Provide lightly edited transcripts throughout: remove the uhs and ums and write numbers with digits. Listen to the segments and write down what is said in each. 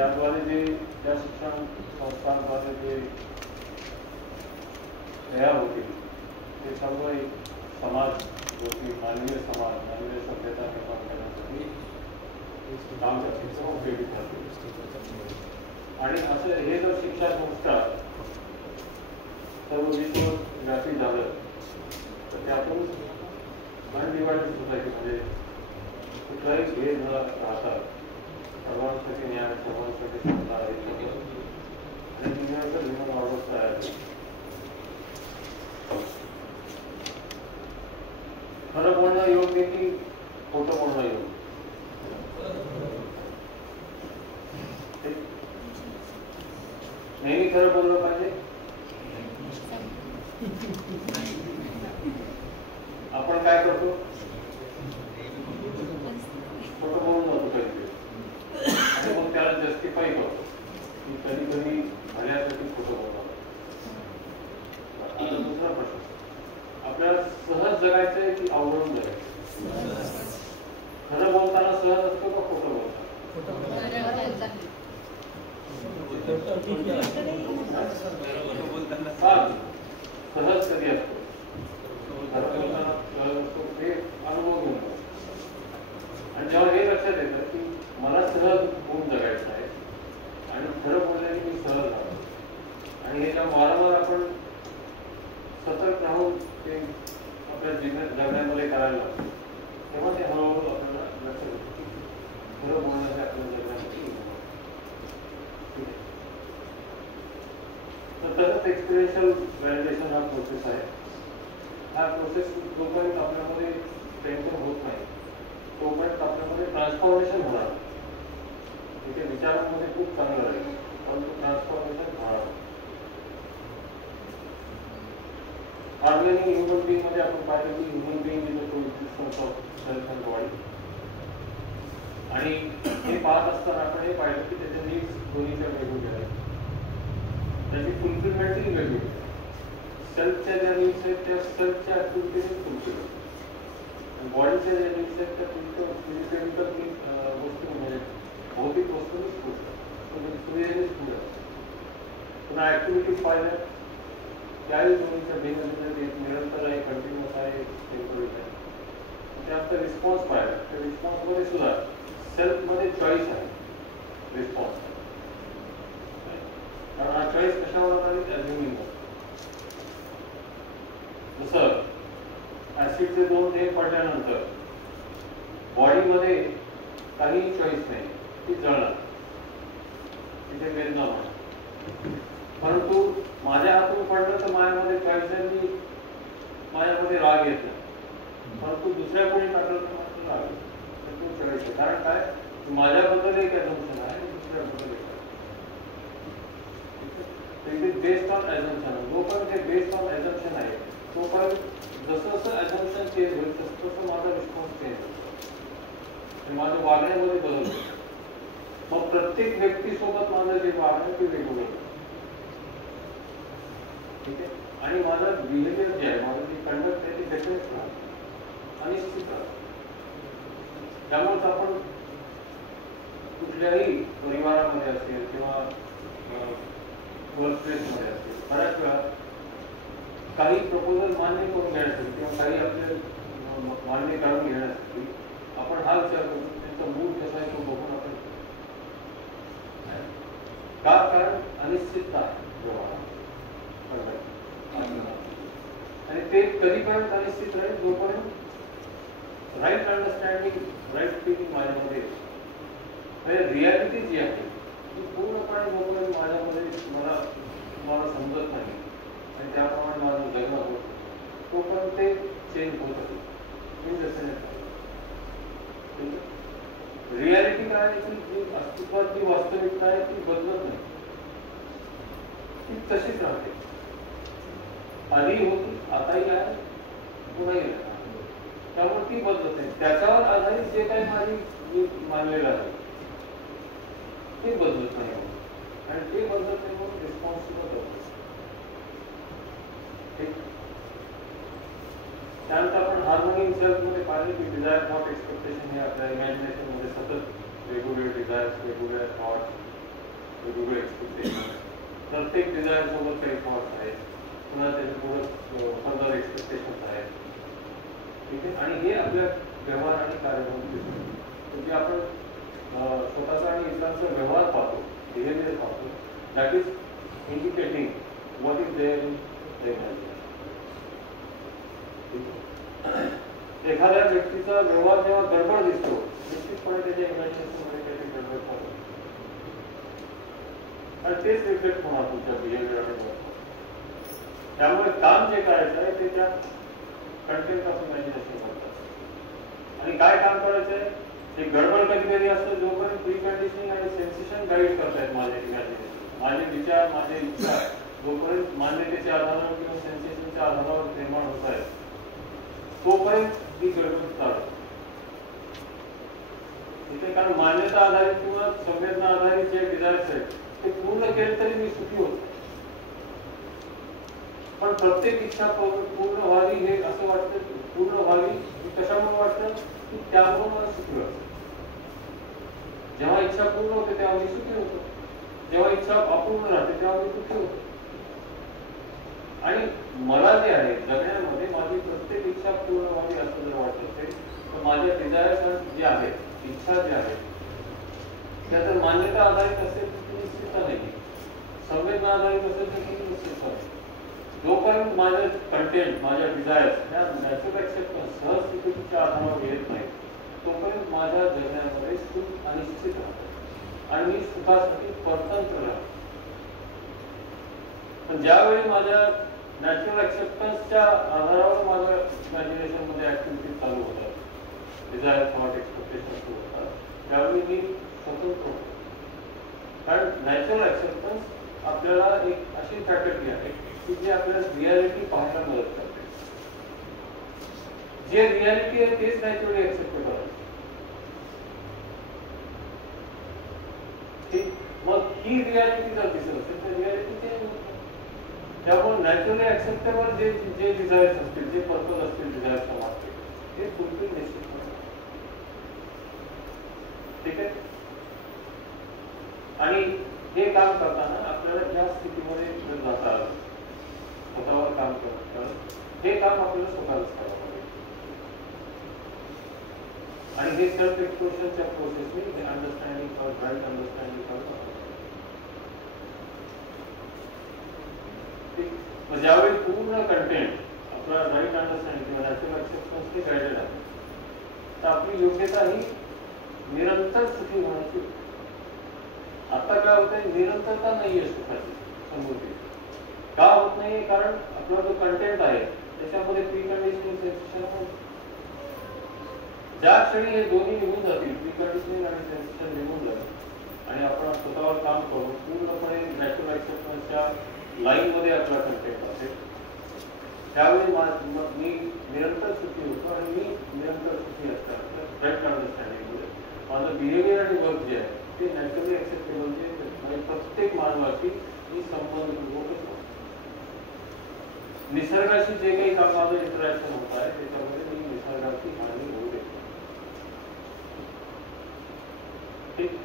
त्याद्वारे जे त्या शिक्षण संस्थांद्वारे जे तयार होतील ते सर्व एक समाज जो की मानवीय समाज मानवीय सभ्यता निर्माण करण्यासाठी काम करतील उपयोगी ठरतील. आणि असं हे जर शिक्षा संस्था सर्व विश्वव्यापी झालं तर त्यातून अनडिवायडेड सोसायटी म्हणजे कुठलाही भेद न राहता सर्वांसाठी न्याय सर्वांसाठी समता आणि दुनियाचं जीवन ऑर्डर तयार आहे. खरं बोलणं योग्य की खोटं बोलणं योग्य? नेहमी खरं बोललं पाहिजे. आपण काय करतो? खोटं बोलून जातो कधी आणि मग त्याला जस्टिफाय करतो की कधी कधी भल्यासाठी खोटं बोलतो. आता दुसरा प्रश्न, आपल्याला सहज जगायचं आहे की अवघडून जगायचं? खरं बोलताना सहज असतो का खोटं बोलताना? सहज कधी असतो? ते अनुभव घेऊन आणि जेव्हा हे लक्षात येतं की मला सहज होऊन जगायचं आहे आणि खरं बोलल्याने मी सहज राहतो आणि हे जेव्हा वारंवार आपण सतर्क राहून ते आपल्या जगण्यामध्ये करायला लागतो तेव्हा ते हळूहळू आपल्याला लक्षात येतं की खरं बोलण्याचे आपल्या जगण्यासाठी तर तसंच एक्सपिरियन्शियल व्हॅलिडेशन हा प्रोसेस आहे. हा प्रोसेस जोपर्यंत आपल्यामध्ये स्ट्रेंथन होत नाही तोपर्यंत आपल्यामध्ये ट्रान्सफॉर्मेशन होणार. तिथे विचारांमध्ये खूप चांगलं राहील परंतु ट्रान्सफॉर्मेशन होणार. फार मेनी ह्युमन बिंग मध्ये आपण पाहिलं की human being is a coexistence of self and body आणि हे पाहत असताना आपण हे पाहिलं की त्याच्या नीड्स दोन्हीच्या वेगवेगळ्या आहेत. त्याची फुलफिलमेंटही वेगळी. सेल्फच्या ज्या नीड्स आहेत त्या सेल्फच्या ऍक्टिव्हिटीने फुलफिल होतात आणि बॉडीच्या ज्या नीड्स आहेत त्या फिजिकल वस्तू म्हणजे भौतिक वस्तूनेच फुलतात क्रियेनेच फुलतात. पुन्हा ऍक्टिव्हिटीज पाहिल्या त्याही दोन्हीच्या भिन्न एक निरंतर आहे, कंटिन्युअस आहे, टेम्पररी आहे. त्यात रिस्पॉन्स पाहिला त्या रिस्पॉन्समध्ये सुद्धा सेल्फमध्ये चॉईस आहे. रिस्पॉन्स कारण हा चॉईस कशावर आधारित? ॲझ्युमिंगवर. जसं ऍसिडचे 2 थेंब पडल्यानंतर बॉडीमध्ये काहीही चॉईस नाही, ती जळणार, तिथे वेदना होणार. परंतु माझ्या हातून पडलं तर माझ्यामध्ये चॉईस आहे, मी माझ्यामध्ये राग येत नाही. परंतु दुसऱ्या कोणी टाकलं तर मला राग येतो. तो चॉईस आहे. कारण काय? माझ्याबद्दल एक ॲझम्पशन आहे, दुसऱ्याबद्दल एक. It is based on assumption. जोपर्यंत ते बेस्ड ऑन ॲझम्पशन आहे तोपर्यंत जसं जसं ॲझम्पशन चेंज होईल तसं तसं माझा रिस्पॉन्स चेंज होतो, माझ्या वागण्यामध्ये बदल होतो. मग प्रत्येक व्यक्तीसोबत माझं जे वागणं ते वेगवेगळं. ठीक आहे. आणि माझं बिहेवियर जे आहे, माझं जी कंडक्ट आहे ती डिफरन्स राहतं, अनिश्चित राहतं. त्यामुळेच आपण कुठल्याही परिवारामध्ये असेल किंवा वर्कप्लेसमध्ये असेल बऱ्याच वेळा काही प्रपोजल मान्य करून घेण्यासाठी किंवा काही आपले मान्य काढून घेण्यासाठी आपण हा विचार करतो त्यांचा मूड कसा आहे तो बघून आपण का? कारण अनिश्चितता आहे आणि ते कधीपर्यंत अनिश्चित राहील? जोपर्यंत राईट अंडरस्टँडिंग, राईट फिलिंग माझ्यामध्ये म्हणजे रियालिटी जी आहे ती पूर्णपणे जोपर्यंत माझ्यामध्ये मला समजत नाही आणि त्याप्रमाणे माझं जगणं होत तोपर्यंत ते चेंज होत असेल. रियालिटी काय आहे की जी अस्तित्वातली वास्तविकता आहे ती बदलत नाही, ती तशीच राहते. आधी होती, आताही आहे, पुन्हाही आहे. त्यामुळे ती बदलत नाही. त्याच्यावर आधारित जे काही माझी मानलेलं आहे ते बदलत नाही आणि ते बदलत नाही म्हणून रिस्पॉन्स सुद्धा बदलतो. त्यानंतर आपण हार्मोनी इन सेल्फ मध्ये पाहिले की डिझायर थॉट एक्सपेक्टेशन हे आपल्या इमॅजिनेशन मध्ये सतत वेगवेगळे डिझायर्स, वेगवेगळे थॉट्स वेगवेगळे एक्सपेक्टेशन, प्रत्येक डिझायर सोबत काही थॉट्स आहेत, पुन्हा त्याचे पुढे फर्दर एक्सपेक्टेशन्स आहेत. ठीक आहे. आणि हे आपल्या व्यवहार आणि कार्यक्रम म्हणजे आपण स्वतःचा आणि इतरांचा व्यवहार पाहतो, बिहेवियर पाहतो, that is indicating what is there in the imagination. एखाद्या व्यक्तीचा व्यवहार जेव्हा गडबड दिसतो, निश्चितपणे त्याच्या इमॅजिनेशनमध्ये काहीतरी गडबड चालू, आणि तेच रिफ्लेक्ट होणार तुमच्या बिहेवियर आणि वर्क. त्यामुळे काम जे करायचं आहे ते त्या कंटेंट ऑफ इमॅजिनेशन करतात. आणि काय काम करायचं आहे ते गडबड कधी कधी असतं, जोपर्यंत प्री कंडिशनिंग आणि सेन्सेशन गाईड करतायत माझे इमॅजिनेशन, माझे विचार, माझे इच्छा जोपर्यंत मान्यतेच्या आधारावर किंवा सेन्सेशनच्या आधारावर निर्माण होत आहेत, तोपर्यंत ही गडबड चालू. इथे कारण मान्यता आधारित किंवा संवेदना आधारित जे डिझायर्स आहेत ते पूर्ण केले तरी मी सुखी होतो, पण प्रत्येक इच्छा पूर्ण व्हावी हे असं वाटतं, पूर्ण व्हावी कशामुळे वाटतं की त्यामुळे मला सुखी वाटतं. जेव्हा इच्छा पूर्ण होते तेव्हा मी सुखी होतो, जेव्हा इच्छा अपूर्ण राहते तेव्हा मी सुखी होतो. आणि मला जे आहे जगण्यामध्ये माझी प्रत्येक इच्छा पूर्ण व्हावी असं जर वाटत असेल तर माझ्या डिझायर्स जे आहेत, इच्छा ज्या आहेत त्या जर मान्यता आधारित असेल तर ती निश्चितता नाही, संवेदना आधारित असेल तर ती निश्चितता नाही. जोपर्यंत माझं कंटेंट, माझ्या डिझायर्स या नॅचरल एक्सेप्टन्स सहस्थितीच्या आधारावर येत नाही, तोपर्यंत माझ्या जगण्यामध्ये सुख अनिश्चित राहतं आणि मी सुखासाठी परतंत्र राहतो. पण ज्यावेळी माझ्या नॅचरल एक्सेप्टन्सच्या आधारावर माझ्या इमॅजिनेशन मध्ये ऍक्टिव्हिटी चालू होतात, डिझायर, थॉट, एक्सपेक्टेशन सुरू होतात, त्यावेळी मी स्वतंत्र होतो. कारण नॅचरल एक्सेप्टन्स आपल्याला एक अशी फॅकल्टी आहे की जी आपल्याला रियालिटी पाहायला मदत करते. जे रियालिटी आहे तेच नॅचरली एक्सेप्ट करायचं. ठीक. मग ही रियालिटी जर दिसत असेल तर रियालिटी चेंज होते. त्यामुळे नॅचरली ऍक्सेप्टेबल जे जे डिझायर्स असतील, जे पर्पज असतील डिझायरच्या मागचे, ते फुलफिल निश्चित होतात. ठीक आहे. आणि हे काम करताना आपल्याला ज्या स्थितीमध्ये जर जाता आलं, स्वतःवर काम करत हे काम आपल्याला स्वतःलाच करावं लागेल. आणि हे सेल्फ एक्सप्लोरेशनच्या प्रोसेसने हे अंडरस्टँडिंग और राईट अंडरस्टँडिंग करतात. ज्यावेळी पूर्ण कंटेंट आपला राईट अंडरस्टँडिंग किंवा नॅचरल एक्सेप्टन्सने गायडेड आहे, तर आपली योग्यता ही निरंतर सुखी होण्याची. आता काय होतंय, निरंतरता नाहीये सुखाची, समृद्धी का होत नाहीये? कारण आपला जो कंटेंट आहे त्याच्यामध्ये प्री कंडिशनिंग सेन्सेशन, ज्या क्षणी हे दोन्ही निघून जातील, प्री कंडिशनिंग आणि सेन्सेशन निघून जातील आणि आपण स्वतःवर काम करून पूर्णपणे नॅचरल एक्सेप्टन्सच्या लाईन मध्ये आपला कंटेंट असेल, त्यावेळी मी निरंतर सुखी होतो. आणि मी निरंतर सुखी असतात राईट अंडरस्टँडिंग मध्ये माझं बिहेवियर आणि वर्क जे आहे ते नॅचरली एक्सेप्टेबल, जे प्रत्येक मानवाशी मी संबंध होतच होतो. निसर्गाशी जे काही माझं इंटरॅक्शन होत आहे त्याच्यामध्ये मी निसर्गाची हानी होऊ देतो. ठीक.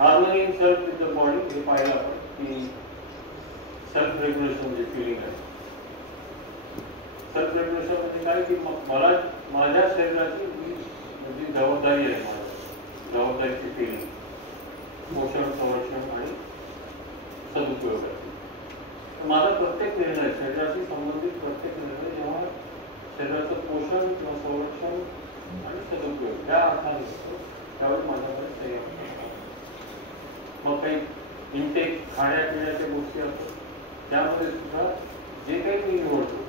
Harmony in self with the body हे पाहिलं आपण की सेल्फ रेग्युलेशन जे फिलिंग आहे. सेल्फ रेग्युलेशन म्हणजे काय की मला माझ्या शरीराची जी जबाबदारी आहे, माझ्या जबाबदारीची फिलिंग, पोषण, संरक्षण आणि सदुपयोग आहे. माझा प्रत्येक निर्णय, शरीराशी संबंधित प्रत्येक निर्णय जेव्हा शरीराचं पोषण किंवा संरक्षण आणि सदुपयोग या अर्थाने असतो, त्यावेळी माझ्याकडे संयम. मग काही इनटेक खाण्यापिण्याच्या गोष्टी असतात, त्यामध्ये सुद्धा जे काही मी निवडतो,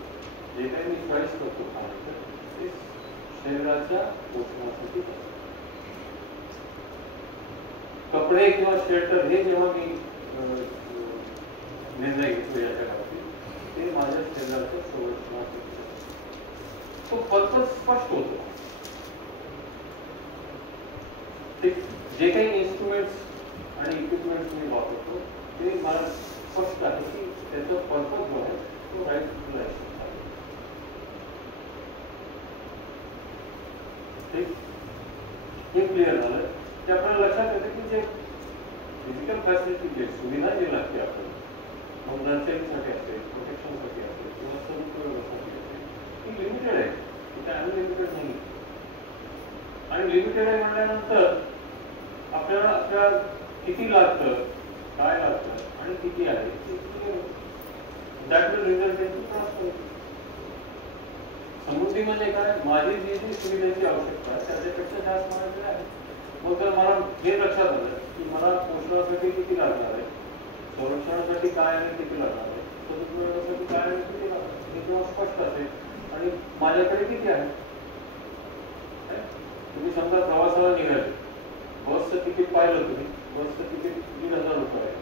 जे काही मी चॉईस करतो खाण्याचं, ते शरीराच्या पोषणासाठी करतो. कपडे किंवा शेल्टर हे जेव्हा मी निर्णय घेतो याच्या बाबतीत, ते माझ्या शरीराच्या संरक्षणासाठी. तो पर्पज स्पष्ट होतो. जे काही इन्स्ट्रुमेंट्स आणि इक्विपमेंट्स मी वापरतो ते मला स्पष्ट आहे की त्याचा पर्पज जो आहे तो राईट युटिलायझेशन आहे. ठीक. हे क्लिअर झालं. ते आपल्याला लक्षात येते की जे फिजिकल फॅसिलिटी जे सुविधा जी लागते आपल्याला मग नर्चरिंगसाठी असेल, प्रोटेक्शनसाठी असेल किंवा सदुपयोगासाठी असेल ती लिमिटेड आहे, तिथे अनलिमिटेड नाही. आणि लिमिटेड आहे म्हटल्यानंतर आपल्याला आपल्या किती लागतं, काय लागतं आणि किती आहे that will result in prosperity. समृद्धी म्हणजे काय, माझी जी जी सुविधेची आवश्यकता आहे त्याच्यापेक्षा जास्त माझ्याकडे आहे. मग जर मला हे लक्षात आलं की मला पोषणासाठी किती लागणार आहे, संरक्षणासाठी काय आणि किती लागणार आहे, सदुपयोगासाठी काय आणि किती लागणार आहे हे जेव्हा स्पष्ट असेल आणि माझ्याकडे किती आहे. तुम्ही समजा प्रवासाला निघाले, बसचं तिकीट पाहिलं तुम्ही, बसचं तिकीट 1,500 रुपये आहे,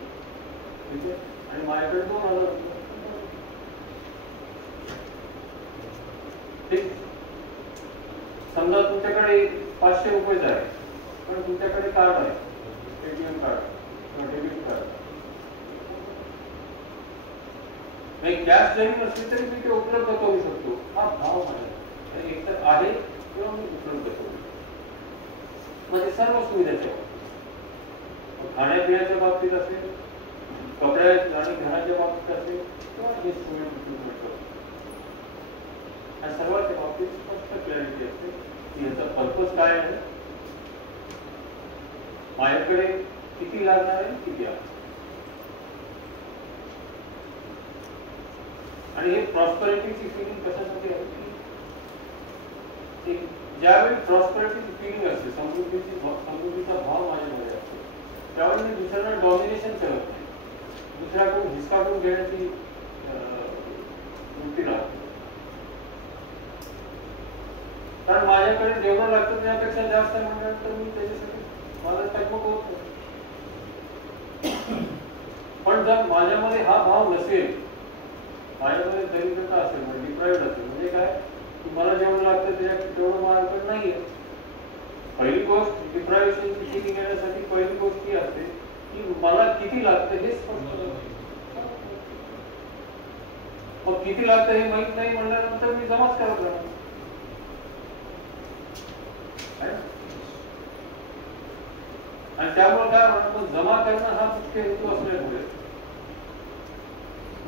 ठीक आहे, आणि माझ्याकडे 2,000 रुपये. ठीक, समजा तुमच्याकडे 500 रुपयेच आहे पण तुमच्याकडे कार्ड आहे, एटीएम कार्ड किंवा डेबिट कार्ड. नाही, कॅश जरी नसली तरी मी ते उपलब्ध करू शकतो. हा भाव माझा एकतर आहे किंवा मी उपलब्ध करू. म्हणजे सर्व सुविधाच्या बाबतीत, खाण्यापिण्याच्या बाबतीत असेल, कपड्या आणि घराच्या बाबतीत असेल किंवा इन्स्ट्रुमेंट इक्विपमेंट या सर्वांच्या बाबतीत स्पष्ट क्लॅरिटी असते की याचा पर्पज काय आहे, माझ्याकडे किती लागणार आहे, किती आहे. आणि हे प्रॉस्पेरिटीची फिलिंग कशासाठी आहे की ज्यावेळी प्रॉस्पेरिटीची फिलिंग असते, समृद्धीचा भाव माझ्यामध्ये असतो, त्यावेळी मी दुसऱ्यांना डॉमिनेशन करत नाही, दुसऱ्याकडून हिसकावून घेण्याची वृत्ती राहते. कारण माझ्याकडे जेवढं लागतं त्यापेक्षा जास्त म्हणल्यानंतर मी त्याच्यासाठी माझा तकमक होत नाही. पण जर माझ्यामध्ये हा भाव नसेल, माझ्यामध्ये दरिद्रता असेल, म्हणजे डिप्राइव्ड असेल, म्हणजे काय की मला जेवढं लागतं त्याच्या तेवढं माझ्याकडे नाहीये. पहिली गोष्ट डिप्रायव्हेशनची फिलिंग येण्यासाठी पहिली गोष्ट ही असते की मला किती लागतं हे स्पष्ट. मग किती लागतं हे माहित नाही म्हणल्यानंतर मी जमाच करत राहणार. आणि त्यामुळे काय म्हणतो, जमा करणं हा मुख्य हेतू असल्यामुळे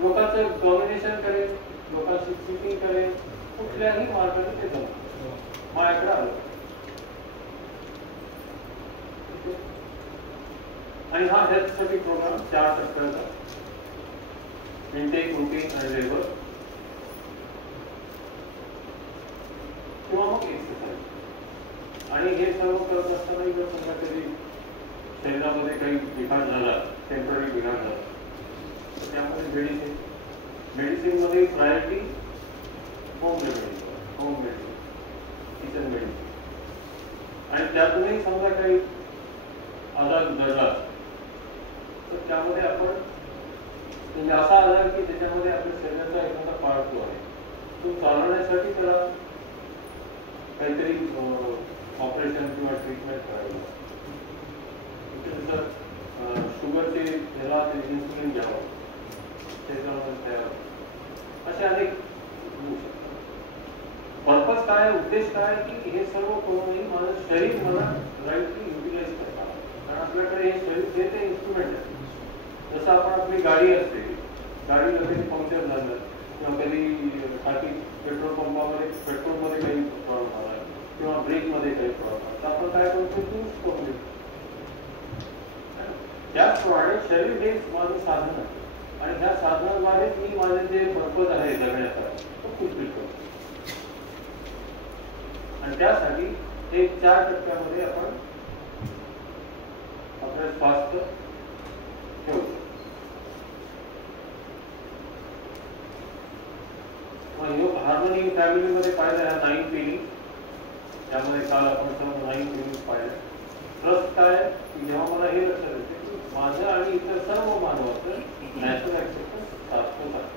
लोकांचं डॉमिनेशन करेल, लोकांची चीटिंग करेल, कुठल्याही मार्गाने ते जमा माझ्याकडे आलं. आणि हा हेल्थसाठी प्रोग्राम 4 टप्प्याचा, इंटेक, रूटीन आणि लेबर किंवा मग एक्सरसाइज. आणि हे सर्व करत असताना जर समजा कधी शरीरामध्ये काही बिघाड झाला, टेम्पररी बिघाड झाला, तर त्यामध्ये मेडिसिनमध्ये priority home medicine, kitchen medicine. आणि त्यातूनही समजा काही आजार घडला तर त्यामध्ये आपण म्हणजे असा आजार की त्याच्यामध्ये आपल्या शरीराचा एखादा पार्ट जो आहे तो चालवण्यासाठी त्याला काहीतरी ऑपरेशन किंवा ट्रीटमेंट करावी लागते. जसं शुगरचे ह्याला ते इन्सुलिन घ्यावं, त्याच्यामध्ये तयार असे अनेक होऊ शकतात. पर्पज काय, उद्देश काय की हे सर्व करूनही माझं शरीर मला राईटली युटिलाइज करता. कारण आपल्याकडे हे शरीर जे ते इन्स्ट्रुमेंट आहे. जसं आपण आपली गाडी असते, गाडीला कधी पंक्चर झालं किंवा कधी खाली पेट्रोल पंपामध्ये पेट्रोलमध्ये काही प्रॉब्लेम आला किंवा ब्रेकमध्ये काही प्रॉब्लेम आला तर आपण काय करतो, चूज करून देतो. त्याचप्रमाणे शरीर हे माझं साधन आहे आणि ह्या साधनाद्वारेच मी माझे जे पर्पज आहे जगण्याचा तो फुलफिल करतो. आणि त्यासाठी हे 4 टप्प्यामध्ये आपण आपलं स्वास्थ्य ठेवतो. हार्मोनी फॅमिलीमध्ये पाहिलं ह्या 9 फिलिंग, त्यामध्ये काल आपण सर्व 9 फिलिंग पाहिल्या. ट्रस्ट काय की जेव्हा मला हे लक्षात येते की माझं आणि इतर सर्व मानवाचं नॅचरल ऍक्सेप्टन्स शाश्वत आहे.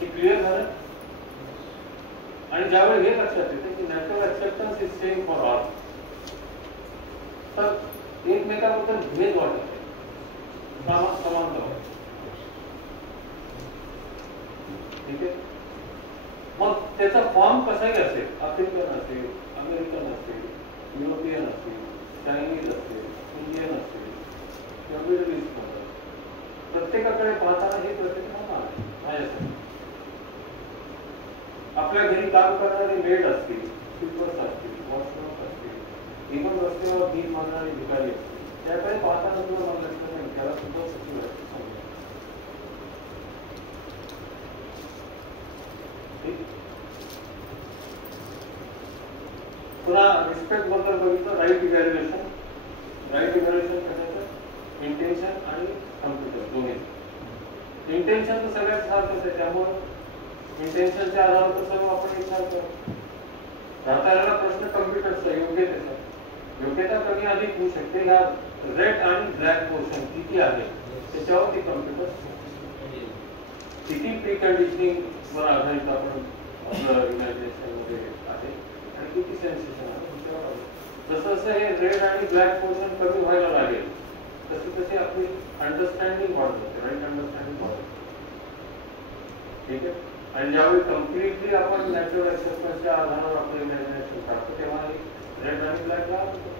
हे क्लिअर झालं. आणि ज्यावेळी हे लक्षात येते की natural acceptance is same for all, तर एकमेकांबद्दल भेद वाटत आहे, समानता वाटते. ठीक आहे. मग त्याचा फॉर्म कसाही असेल, आफ्रिकन असेल, अमेरिकन असेल, युरोपियन असेल, चायनीज असेल, इंडियन असेल किंवा मिडल ईस्ट मध्ये, प्रत्येकाकडे पाहताना हे प्रत्येक आहे माझ्यासाठी. आपल्या घरी काम करणारे मेड असतील, स्वीपर्स असतील, वॉचमन असतील, इव्हन रस्त्यावर भीक मागणारे भिकारी असतील, त्याकडे पाहताना तुला मला लक्षात नाही त्याला सुद्धा सचिव आहे. पुन्हा रिस्पेक्ट बद्दल बघितलं, राईट इव्हॅल्युएशन. राईट इव्हॅल्युएशन कशाचं? इंटेन्शन आणि कम्प्युटर दोन्ही. इंटेन्शन तर सगळ्यात सारखंच आहे, त्यामुळे इंटेन्शनच्या आधारावर सर्व आपण विचारतो. राहता प्रश्न कम्प्युटरचा योग्यतेचा. योग्यता कमी अधिक होऊ शकते, ह्या रेड आणि ब्लॅक पोर्शन किती आहे त्याच्यावर ती कम्प्युटर किती प्री कंडिशनिंग वर आधारित आपण आपलं इमॅजिनेशन मध्ये आहे आणि किती सेन्सेशन आहे त्याच्यावर आहे. जसं जसं हे रेड आणि ब्लॅक पोर्शन कमी व्हायला लागेल तसे तसे आपली अंडरस्टँडिंग वाढत जाते, राईट अंडरस्टँडिंग वाढत. ठीक आहे. आणि ज्यावेळी कम्प्लिटली आपण नॅचरल एक्सेप्टन्सच्या आधारावर आपलं इमॅजिनेशन करतो तेव्हा रेड आणि ब्लॅक लागतो.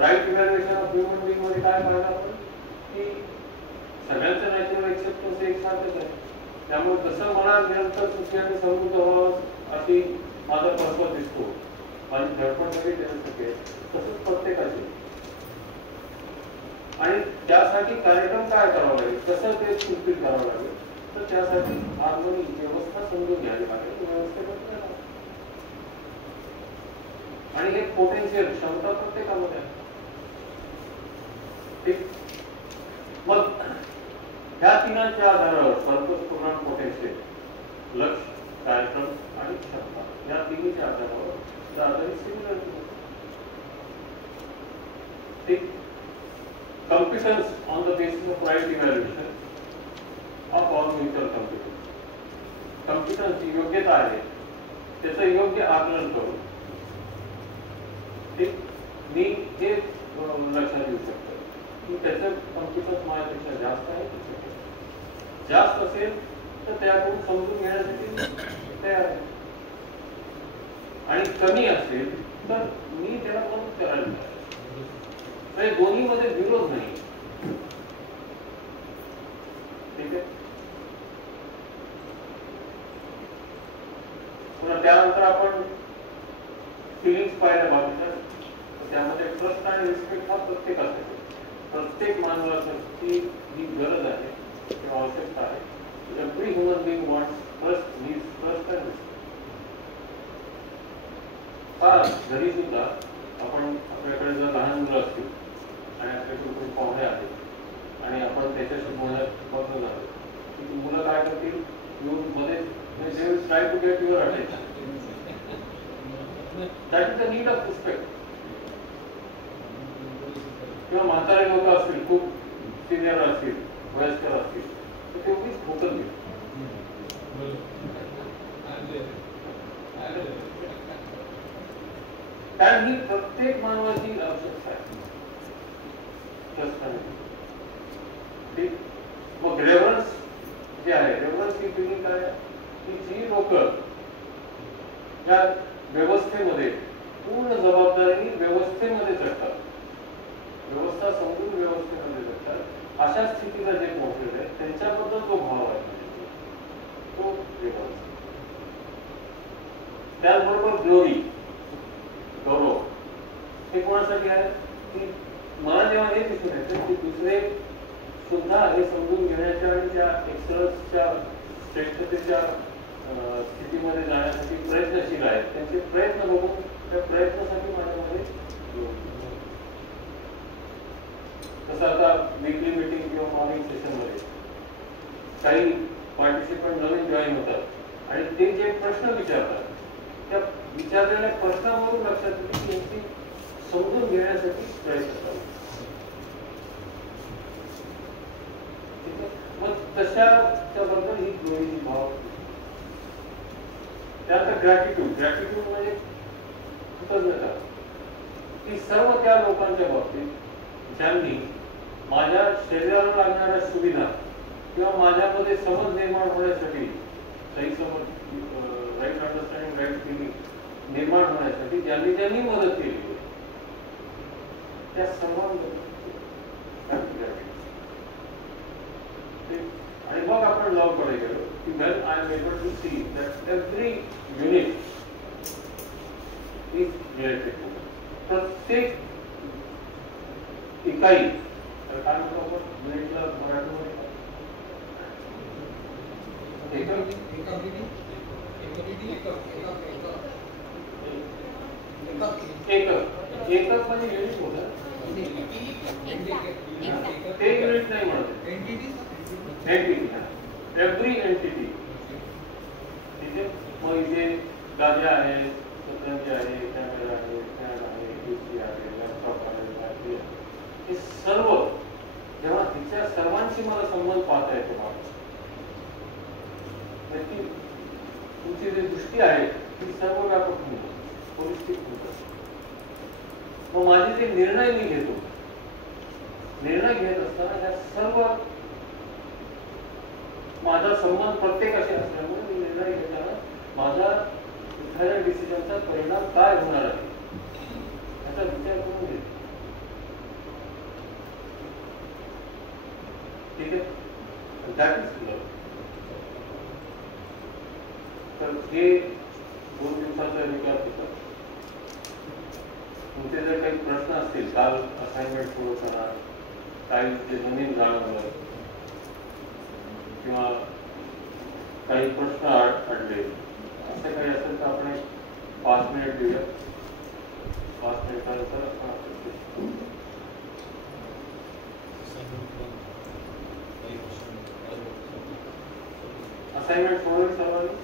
Right evaluation of human being मध्ये काय पाहिलं आपण की सगळ्यांचं नॅचरल एक्सेप्टन्स एकसारखंच आहे. त्यामुळे जसं मला निरंतर सुखी आणि समृद्ध व्हावं अशी माझा पर्पज दिसतो, माझी धडपड सगळी त्याच्यासाठी आहे, तसंच प्रत्येकाची. आणि त्यासाठी कार्यक्रम काय करावा लागेल, कसं ते फुलफिल करावं लागेल, तर त्यासाठी हार्मोनी व्यवस्था समजून घ्यावी लागेल. व्यवस्थेबद्दल आणि हे पोटेन्शियल क्षमता प्रत्येकामध्ये आहे. ठीक. मग ह्या तिनांच्या आधारावर पर्पज, प्रोग्राम, पोटेन्शियल, लक्ष्य, कार्यक्रम आणि क्षमता या तिन्हीच्या आधारावर आधारित सिमिलरिटी. ठीक. Competence on the basis of right evaluation of all mutual competence. Competence ही योग्यता आहे, त्याचं योग्य आकलन करून ठीक मी हे लक्षात येऊ शकतो की त्याचं कॉम्पिटन्स माझ्यापेक्षा जास्त आहे, जास्त असेल तर त्याकडून समजून घेण्यासाठी तयार आहे, आणि कमी असेल तर मी त्याला मदत करायला तयार. दोन्ही मध्ये विरोध नाही. ठीक आहे. त्यानंतर आपण फिलिंग्स पाहिल्या बाजूच्या, त्यामध्ये ट्रस्ट आणि रिस्पेक्ट हा प्रत्येकासाठी, प्रत्येक मानवासाठी ही गरज आहे किंवा आवश्यकता आहे. Every human being wants trust, needs trust and respect. घरी सुद्धा आपण आपल्याकडे जर लहान मुलं असतील आणि आपल्याकडे कोणी पाहुणे आले आणि आपण त्याच्याशी बोलण्यात बघतो झालं की मुलं काय करतील, मध्ये try to get your attention. That is the need of respect. किंवा म्हातारे लोक असतील, खूप सिनियर असतील, वयस्कर असतील, तर ते उगीच भोकत घेतील. कारण ही प्रत्येक मानवाची आवश्यकता आहे. ठीक. मग रेव्हरन्स जे आहे, रेव्हरन्स ही फिलिंग काय आहे की जी लोक या व्यवस्थेमध्ये पूर्ण जबाबदारीने व्यवस्थेमध्ये जगतात, व्यवस्था समजून व्यवस्थेमध्ये जगतात, अशा स्थितीला जे पोहोचलेले आहे त्यांच्याबद्दल जो भाव आहे तो रेव्हरन्स. त्याचबरोबर ग्लोरी, गौरव, हे कोणासाठी आहे की मला जेव्हा हे दिसून येतं की दुसरे सुद्धा हे समजून घेण्याच्या आणि त्या एक्सलन्सच्या श्रेष्ठतेच्या स्थितीमध्ये जाण्यासाठी प्रयत्नशील आहेत, त्यांचे प्रयत्न बघून त्या प्रयत्नासाठी माझ्यामध्ये. तसं आता वीकली मीटिंग किंवा मॉर्निंग सेशनमध्ये काही पार्टिसिपंट नवीन जॉईन होतात आणि ते जे प्रश्न विचारतात त्या विचारलेल्या प्रश्नावरून लक्षात येते की यांची समजून घेण्यासाठी प्रयत्न करतात. मग तशाच्याबद्दल ही ग्लोरीची भाव. त्यानंतर ग्रॅटिट्यूड. ग्रॅटिट्यूड म्हणजे कृतज्ञता, की सर्व त्या लोकांच्या बाबतीत ज्यांनी माझ्या शरीराला लागणाऱ्या सुविधा किंवा माझ्यामध्ये समज निर्माण होण्यासाठी, सही समज, राईट अंडरस्टँडिंग, राईट फिलिंग निर्माण होण्यासाठी ज्यांनी ज्यांनी मदत केली त्या सर्वांबद्दल आणि मग आपण लॉ कडे गेलो की when I am able to see that every unit is related to, प्रत्येक इकाई, तर काय म्हणतो आपण युनिटला मराठीमध्ये एकक म्हणजे युनिट होतं ते युनिट नाही म्हणत, एंटिटी, एव्हरी एंटिटी. ठीक आहे. मग इथे गाद्या आहेत, सतरंजी आहे, कॅमेरा आहे, फॅन आहे, एसी आहे, लॅपटॉप आहे, बॅटरी आहे, हे सर्व जेव्हा तिच्या सर्वांशी मला संबंध पाहता येतो तुमची जी दृष्टी आहे ती सर्व व्यापक होतं, होलिस्टिक होतं. मग माझे जे निर्णय मी घेतो, निर्णय घेत असताना या सर्व माझा संबंध प्रत्येकाशी असल्यामुळे मी निर्णय घेताना माझा एखाद्या डिसिजनचा परिणाम काय होणार आहे याचा विचार करून घेतो. ठीक आहे. दॅट इज लव. तर हे 2 दिवसाचा विकास होता. तुमचे जर काही प्रश्न असतील, काल असाइनमेंट सोडवताना काही जे नवीन जाणवलं किंवा काही प्रश्न अडले असं काही असेल तर आपण 5 मिनिट देऊया. 5 मिनिटानंतर असाइनमेंट सोडवली सर्वांनी.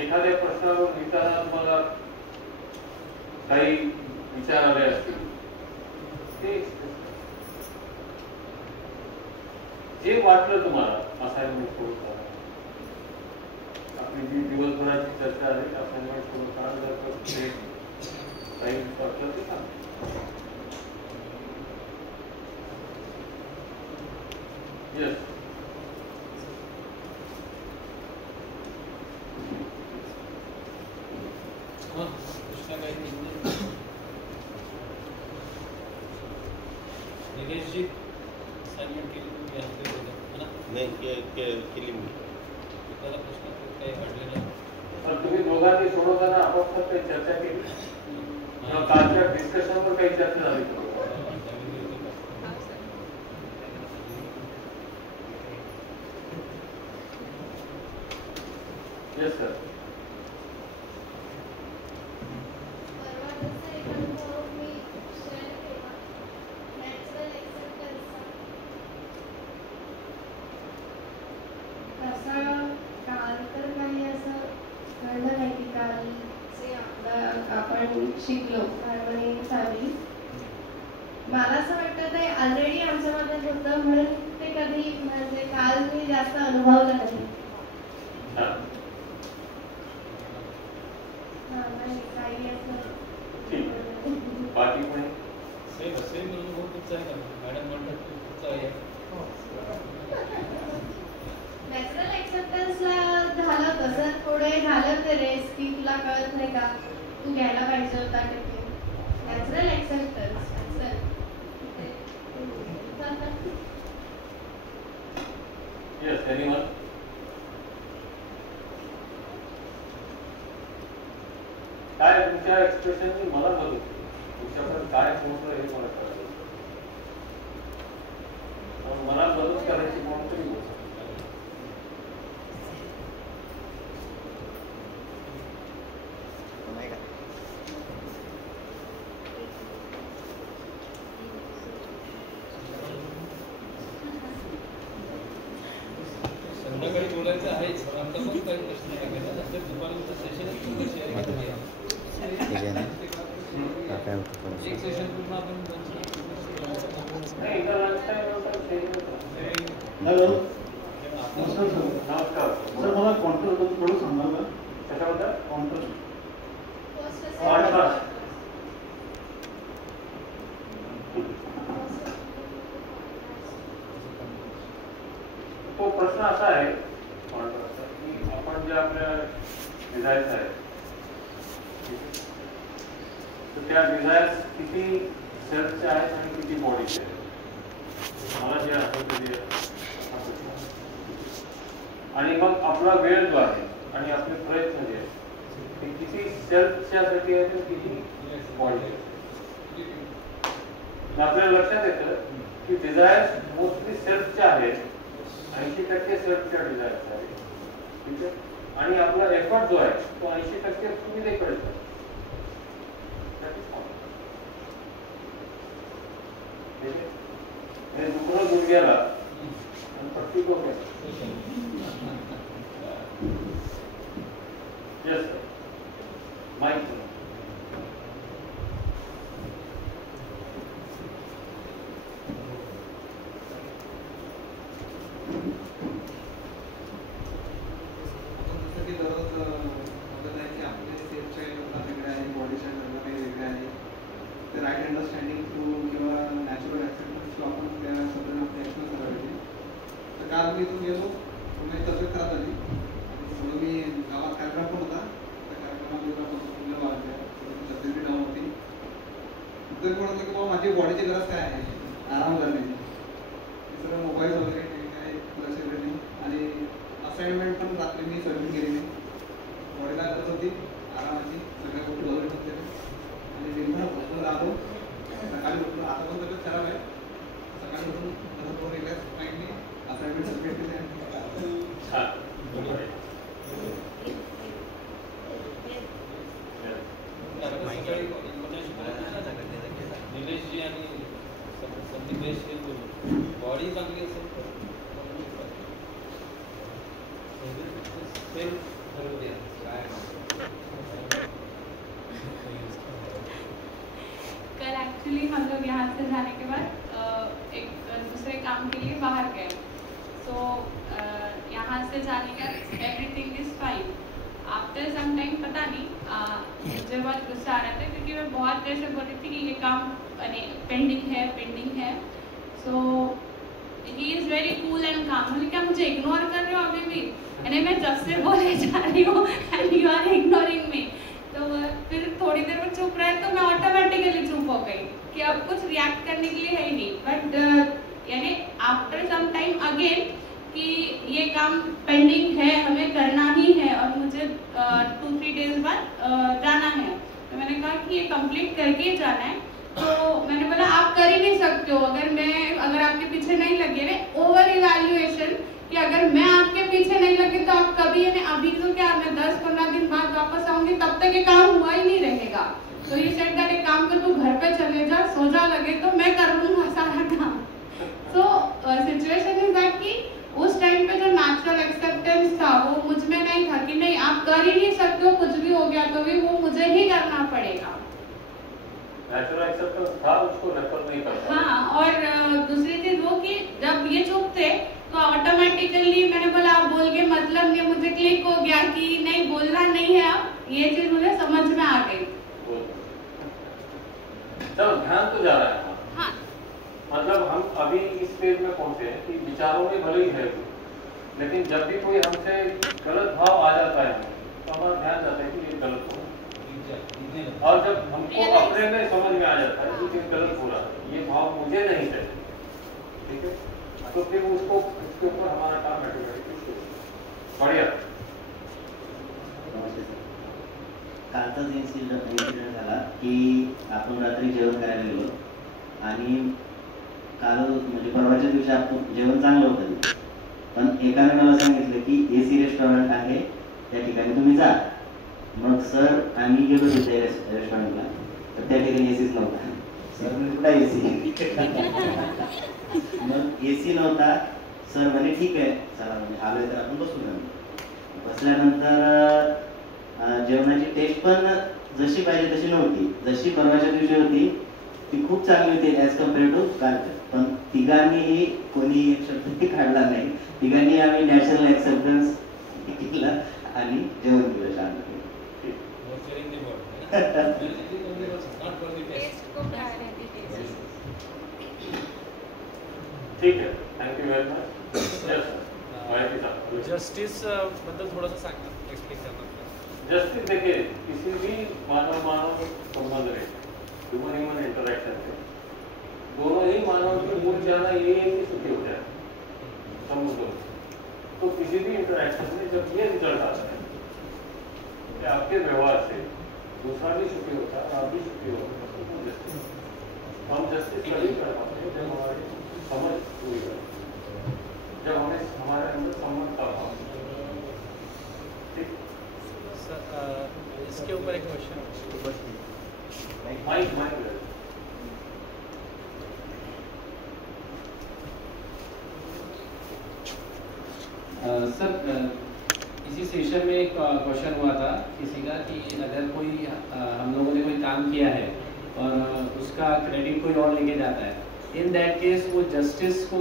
एखाद्या प्रश्नावर लिहिताना तुम्हाला काही विचार आले असतील ते जे वाटलं तुम्हाला असाइनमेंट सोडताना, आपली जी दिवसभराची चर्चा आहे असाइनमेंट सोडताना जर काही वाटलं ते सांग. येस. निलेशजी असाइनमेंट केली तुम्ही आहे ना? नाही केली मी. त्याला प्रश्न काही अडलेला पण तुम्ही दोघांनी सोडवताना आपापसात काही चर्चा केली किंवा कालच्या डिस्कशनवर काही चर्चा झाली? Yes sir. शिकलो हार्मोनी फॅमिली. मला असं वाटतं ते ऑलरेडी आमच्यामध्ये होतं म्हणून ते कधी म्हणजे काल मी जास्त अनुभवलं नाही. काही असं बाकी पण सेम अनुभव तुमचा आहे का मॅडम? म्हणतात तुमचा आहे. नॅचरल एक्सेप्टन्सला झालं तसं थोडे झालं ते रेस की तुला कळत नाही का तू घ्यायला पाहिजे होता tiffin. Natural acceptance. Yes. Anyone? काय तुमच्या एक्सप्रेशननी मला मदत केली, तुमच्याकडे काय होतं हे मला कळलं. मला मदत करायची कोणतरी होतं. संध्याकाळी बोलायचं आहेच, आता पण काही प्रश्न नाही. दुपारचं सेशन शेअर केलं एक सेशन पूर्ण आपण हॅलो नमस्कार सर. मला कॉन्ट्रॅक्ट थोडं सांगाल का? त्याच्याबद्दल कॉन्ट्रॅक्ट तो प्रश्न असा आहे की आपण जे आपल्या डिझायर्स आहेत तर त्या डिझायर्स किती सेल्फच्या आहेत आणि किती बॉडीचे आहेत मला जे आठवतं ते हा प्रश्न आहे. आणि मग आपला वेळ जो आहे आणि आपले प्रयत्न जे आहेत ते किती सेल्फच्यासाठी आहेत आणि किती बॉडी. आपल्याला लक्षात येतं की डिझायर्स मोस्टली सेल्फच्या आहेत, 80% सेल्फच्या डिझायर्स आहेत. ठीक आहे. आणि आपला एफर्ट जो आहे तो 80% सुविधेकडे आहे. हे दुखणं गुडघ्याला आणि पट्टी डोक्याला. Yes sir. Mike right understanding through किंवा नॅचरल ॲक्सेप्टन्स थ्रू आपण त्या पद्धतीने आपले ॲक्शन करायचे. तर काल मी इथून गेलो, माझी तब्येत खराब झाली आणि थोडं मी गावात कार्यक्रम पण होता, त्या कार्यक्रमात गेलो पूर्ण वाजल्या, तब्येती डाऊन होती. तर म्हटलं की बाबा माझी बॉडीची गरज काय आहे, आराम करण्याची. सगळं मोबाईल वगैरे काय लक्ष दिलं नाही आणि असाइनमेंट पण रात्री मी सबमिट केली नाही. बॉडीला गरज होती आरामाची, सगळ्या गोष्टी वगैरे होते आणि दिवसभर आलो. सकाळी उठून आता पण तब्येत खराब आहे, सकाळी उठून थोडं रिलॅक्स माइंडने असाइनमेंट सबमिट केले. निलेशजी आणि संदीपेशजी बॉडी चांगली असेल तर सेल्फ ठरवूया काय. कल एक्चुअली हम लोग यहाँ से जाने के बाद एक दूसरे काम के लिए बाहर गए. सो यहाँ से जाने का everything is fine. After some time पता नहीं मुझे बहुत गुस्सा आ रहा था क्योंकि मैं बहुत देर से बोल रही थी कि ये काम पेंडिंग है. So he is very cool end काम. बोले क्या मुझे इग्नोर कर रहे हो अभी भी, यानी मैं जब से बोले जा रही हूँ and you are ignoring me. तो फिर थोड़ी देर में चुप रहे तो मैं ऑटोमेटिकली चुप हो गई कि अब कुछ रिएक्ट करने के लिए है ही नहीं. बट यानी आफ्टर सम टाइम अगेन कि ये काम पेंडिंग है, हमें करना ही है और मुझे 2-3 डेज बाद जाना है. तो मैंने कहा कि ये कंप्लीट करके जाना है. तो मैंने बोला आप कर ही नहीं सकते हो अगर आपके पीछे नहीं लगे ना. ओवर इवैल्यूएशन कि अगर मैं आपके पीछे नहीं लगी तो आप कभी अभी तो क्या मैं 10-15 दिन बाद वापस आऊंगी तब तक ये काम हुआ ही नहीं रहेगा. तो ये सेट दैट एक काम कर तू घर पे चले जा, सो जा, लगे तो मैं कर लूंगा सारा काम. तो सिचुएशन इज दैट कि उस टाइम पे जो नेचुरल एक्सेप्टेंस था वो मुझ में नहीं था कि नहीं आप कर ही नहीं सकते हो, कुछ भी हो गया तो भी वो मुझे ही करना पड़ेगा. नेचुरल एक्सेप्टेंस था, उसको रेफर नहीं करता. हाँ, और दूसरी चीज वो कि जब ये चुप थे तो ऑटोमेटिकली मैंने बोला आप बोल के मतलब नहीं, मुझे क्लिक हो गया कि नहीं बोलना नहीं है. अब ये चीज मुझे समझ में आ गई. चलो ध्यान तो जा रहा है. हाँ, मतलब हम अभी इस स्टेज में पहुंचे हैं कि विचारों में भले ही है, लेकिन जब भी कोई हमसे गलत भाव आ जाता है तो हमारा ध्यान जाता है कि ये गलत हो. और जब हमको अपने में समझ में आ जाता है कि ये गलत हो रहा है, ये भाव मुझे नहीं चाहिए, ठीक है, तो फिर उसको इसके ऊपर हमारा काम ऑटोमेटिकली बढ़िया. कालचाच इन्सिडेंट झाला की आपण रात्री जेवण करायला गेलो आणि काल म्हणजे परवाच्या दिवशी आपण जेवण चांगलं होतं, पण एकाने मला सांगितलं की AC रेस्टॉरंट आहे त्या ठिकाणी तुम्ही जा. मग सर आम्ही गेलो तिथे रेस्टॉरंटला तर त्या ठिकाणी ACच नव्हता. सर म्हणजे कुठं AC? मग AC नव्हता. सर म्हणे ठीक आहे चला म्हणजे आलोय तर आपण बसून जाऊ. बसल्यानंतर जेवणाची टेस्ट पण जशी पाहिजे तशी नव्हती. जशी परवाच्या दिवशी होती ती खूप चांगली होती ॲज कम्पेअर टू कालच्या. पण तिघांनीही कोणी एक शब्द काढला नाही. तिघांनी आम्ही नॅचरल ॲक्सेप्टन्स केला आणि जेवण केलं शांत. ठीक है, thank you very much. Justice बद्दल थोडंसं सांगा, एक्सप्लेन करणार. जस्टिस देखिए किसी भी मानव मानव संबंध में ह्यूमन ह्यूमन इंटरेक्शन में दोनों ही मानव की मूल चाहना ये है कि सुखी हो जाए समुद्र. तो किसी भी इंटरेक्शन में जब ये रिजल्ट आता है कि आपके व्यवहार से दूसरा भी सुखी होता है, आप भी सुखी होते हैं, तो जस्टिस. हम जस्टिस तभी कर पाते हैं जब हमारी समझ पूरी हो, जब हमें हमारे अंदर समझ का भाव. ठीक. इसके ऊपर एक क्वेश्चन. माइक सर, इसी सेशन में एक क्वेश्चन हुआ था किसी का कि अगर कोई हम लोगों ने कोई काम किया है और उसका क्रेडिट कोई और लेके जाता है, इन दैट केस वो जस्टिस को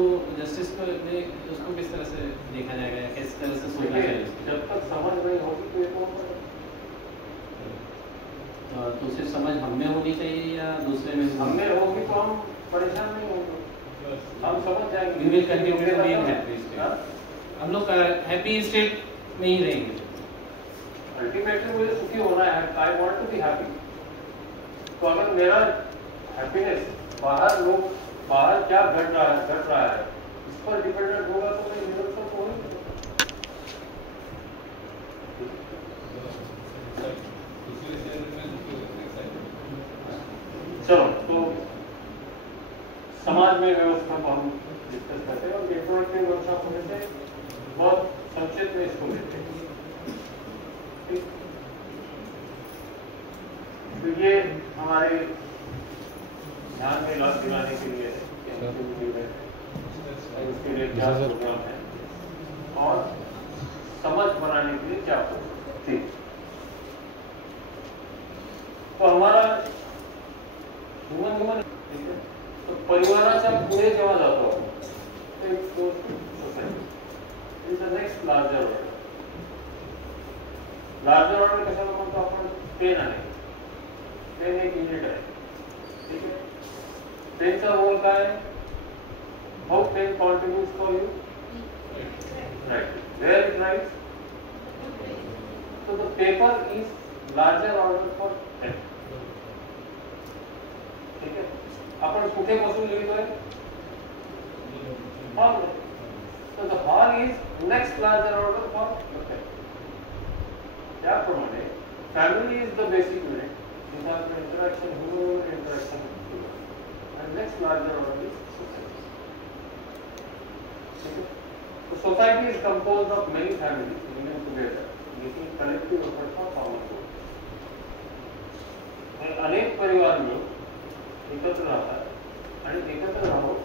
उसको किस तरह से देखा जाएगा या किस तरह से सोचना चाहिए? जब तक समझ नहीं होगी तो ये तो सिर्फ समझ हम में होनी चाहिए या दूसरे में? हम में होगी तो हम परेशान नहीं होंगे, हम समझ जाएंगे. We will continue to be in happy state. हम लोग हैप्पी स्टेट में ही रहेंगे. अल्टीमेटली मुझे सुखी होना है, I want to be happy. तो अगर मेरा हैप्पीनेस बाहर क्या घट रहा है इस पर डिपेंडेंट होगा तो मैं निरंतर तो होगी. चलो, तो समाज में व्यवस्था को हम डिस्कस करते हैं और इंट्रोडक्टिव वर्कशॉप होने से बहुत संक्षिप्त में इसको लेते हैं. ठीक. तो ये हमारे ध्यान में दिलाने के लिए उसके लिए क्या प्रोग्राम है और समझ बनाने के लिए क्या प्रोग्राम. ठीक. तो हमारा ह्यूमन ठीक है. तो परिवाराच्या पुढे जेव्हा जातो society is the next larger order. Larger order कशाला म्हणतो आपण? पेन आहे. पेन एक युनिट आहे. ठीक आहे. पेनचा रोल काय? How pen contributes for you? Right. Where it writes? So the paper is larger order for pen. ठीक है. आपण कुठे बसून लिहितोय? Hall. So the hall is next larger order for the pen. त्याप्रमाणे family is the basic unit. Without the interaction, human interaction, and next larger order is society. ठीक है. So society is composed of many families living together, making collective effort for common goal. अनेक परिवार मिळून एकत्र राहतात आणि एकत्र राहून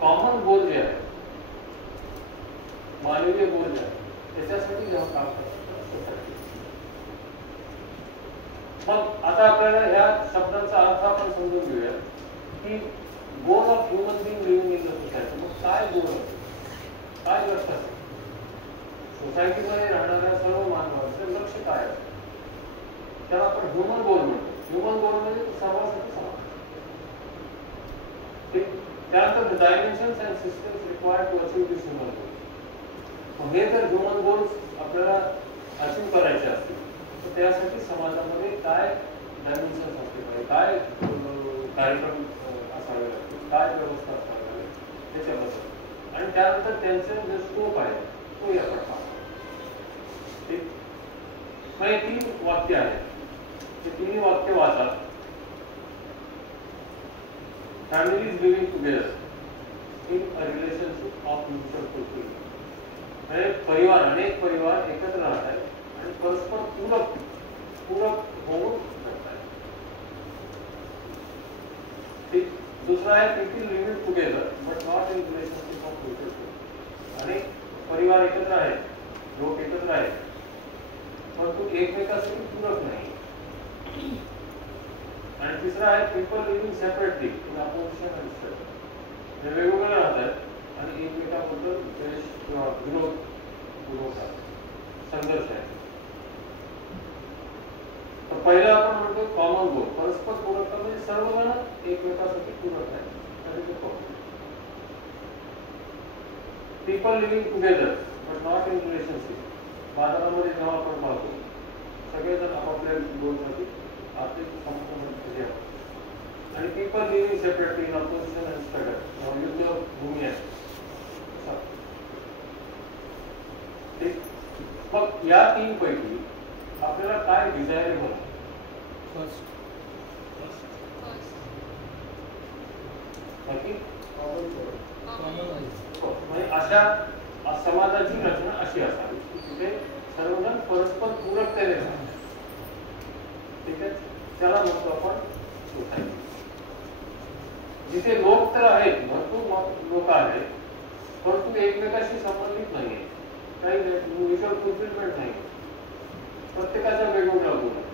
कॉमन गोल जे आहे, मानवीय गोल जे आहे त्याच्यासाठी जेव्हा काम करतात सोसायटी. मग आता आपल्याला ह्या शब्दांचा अर्थ आपण समजून घेऊया की goal of human being living in the society. मग काय गोल असतो, काय लक्ष असतं? सोसायटीमध्ये राहणाऱ्या सर्व मानवांचं लक्ष काय असतं? त्याला आपण ह्युमन गोल म्हणतो. ह्युमन गोल म्हणजे सर्वांसाठी समान. त्यानंतर dimensions and systems required to achieve this human goals. हे जर ह्युमन गोल्स आपल्याला अचीव करायचे असतील तर त्यासाठी समाजामध्ये काय डायमेन्शन्स असले पाहिजे, काय कार्यक्रम असावे लागतील, काय व्यवस्था असावी लागेल त्याच्याबद्दल, आणि त्यानंतर त्यांचं जे स्कोप आहे तो या प्रकार. ठीक. मग हे 3 वाक्य आहेत. ते 3 वाक्य वाचा. Families living together in a relationship of mutual fulfilment. म्हणजे परिवार, अनेक परिवार एकत्र राहत आहेत आणि परस्पर पूरक होऊन जगत आहेत. ठीक. दुसरा आहे people living together but not in relationship of mutual fulfilment. अनेक परिवार एकत्र आहेत, लोक एकत्र आहेत, परंतु एकमेकांसाठी पूरक नाही. आणि तिसरा आहे people living separately in opposition and struggle. हे वेगवेगळे राहतात आणि एकमेकांबद्दल द्वेष किंवा विरोध संघर्ष आहे. तर पहिला आपण म्हणतो कॉमन गोल, परस्पर पूरक म्हणजे सर्वजण एकमेकांसाठी पूरक आहेत. People living together but not in relationship. बाजारामध्ये जेव्हा आपण पाहतो सगळेजण आपापल्या गोलसाठी आर्थिक संबंध आणि people living separately in opposition and struggle युद्ध भूमी आहे. मग या तीन पैकी आपल्याला काय डिझायरेबल म्हणजे अशा समाजाची रचना अशी असावी की तिथे सर्वजण परस्पर पूरकतेने राहतात. ठीक आहे, त्याला म्हणतो आपण सोसायटी. जिथे लोक तर आहेत, भरपूर लोक आहेत, परंतु एकमेकाशी संबंधित नाही आहे, काही म्युच्युअल फुलफिलमेंट नाही, प्रत्येकाचा वेगवेगळा गुण आहे.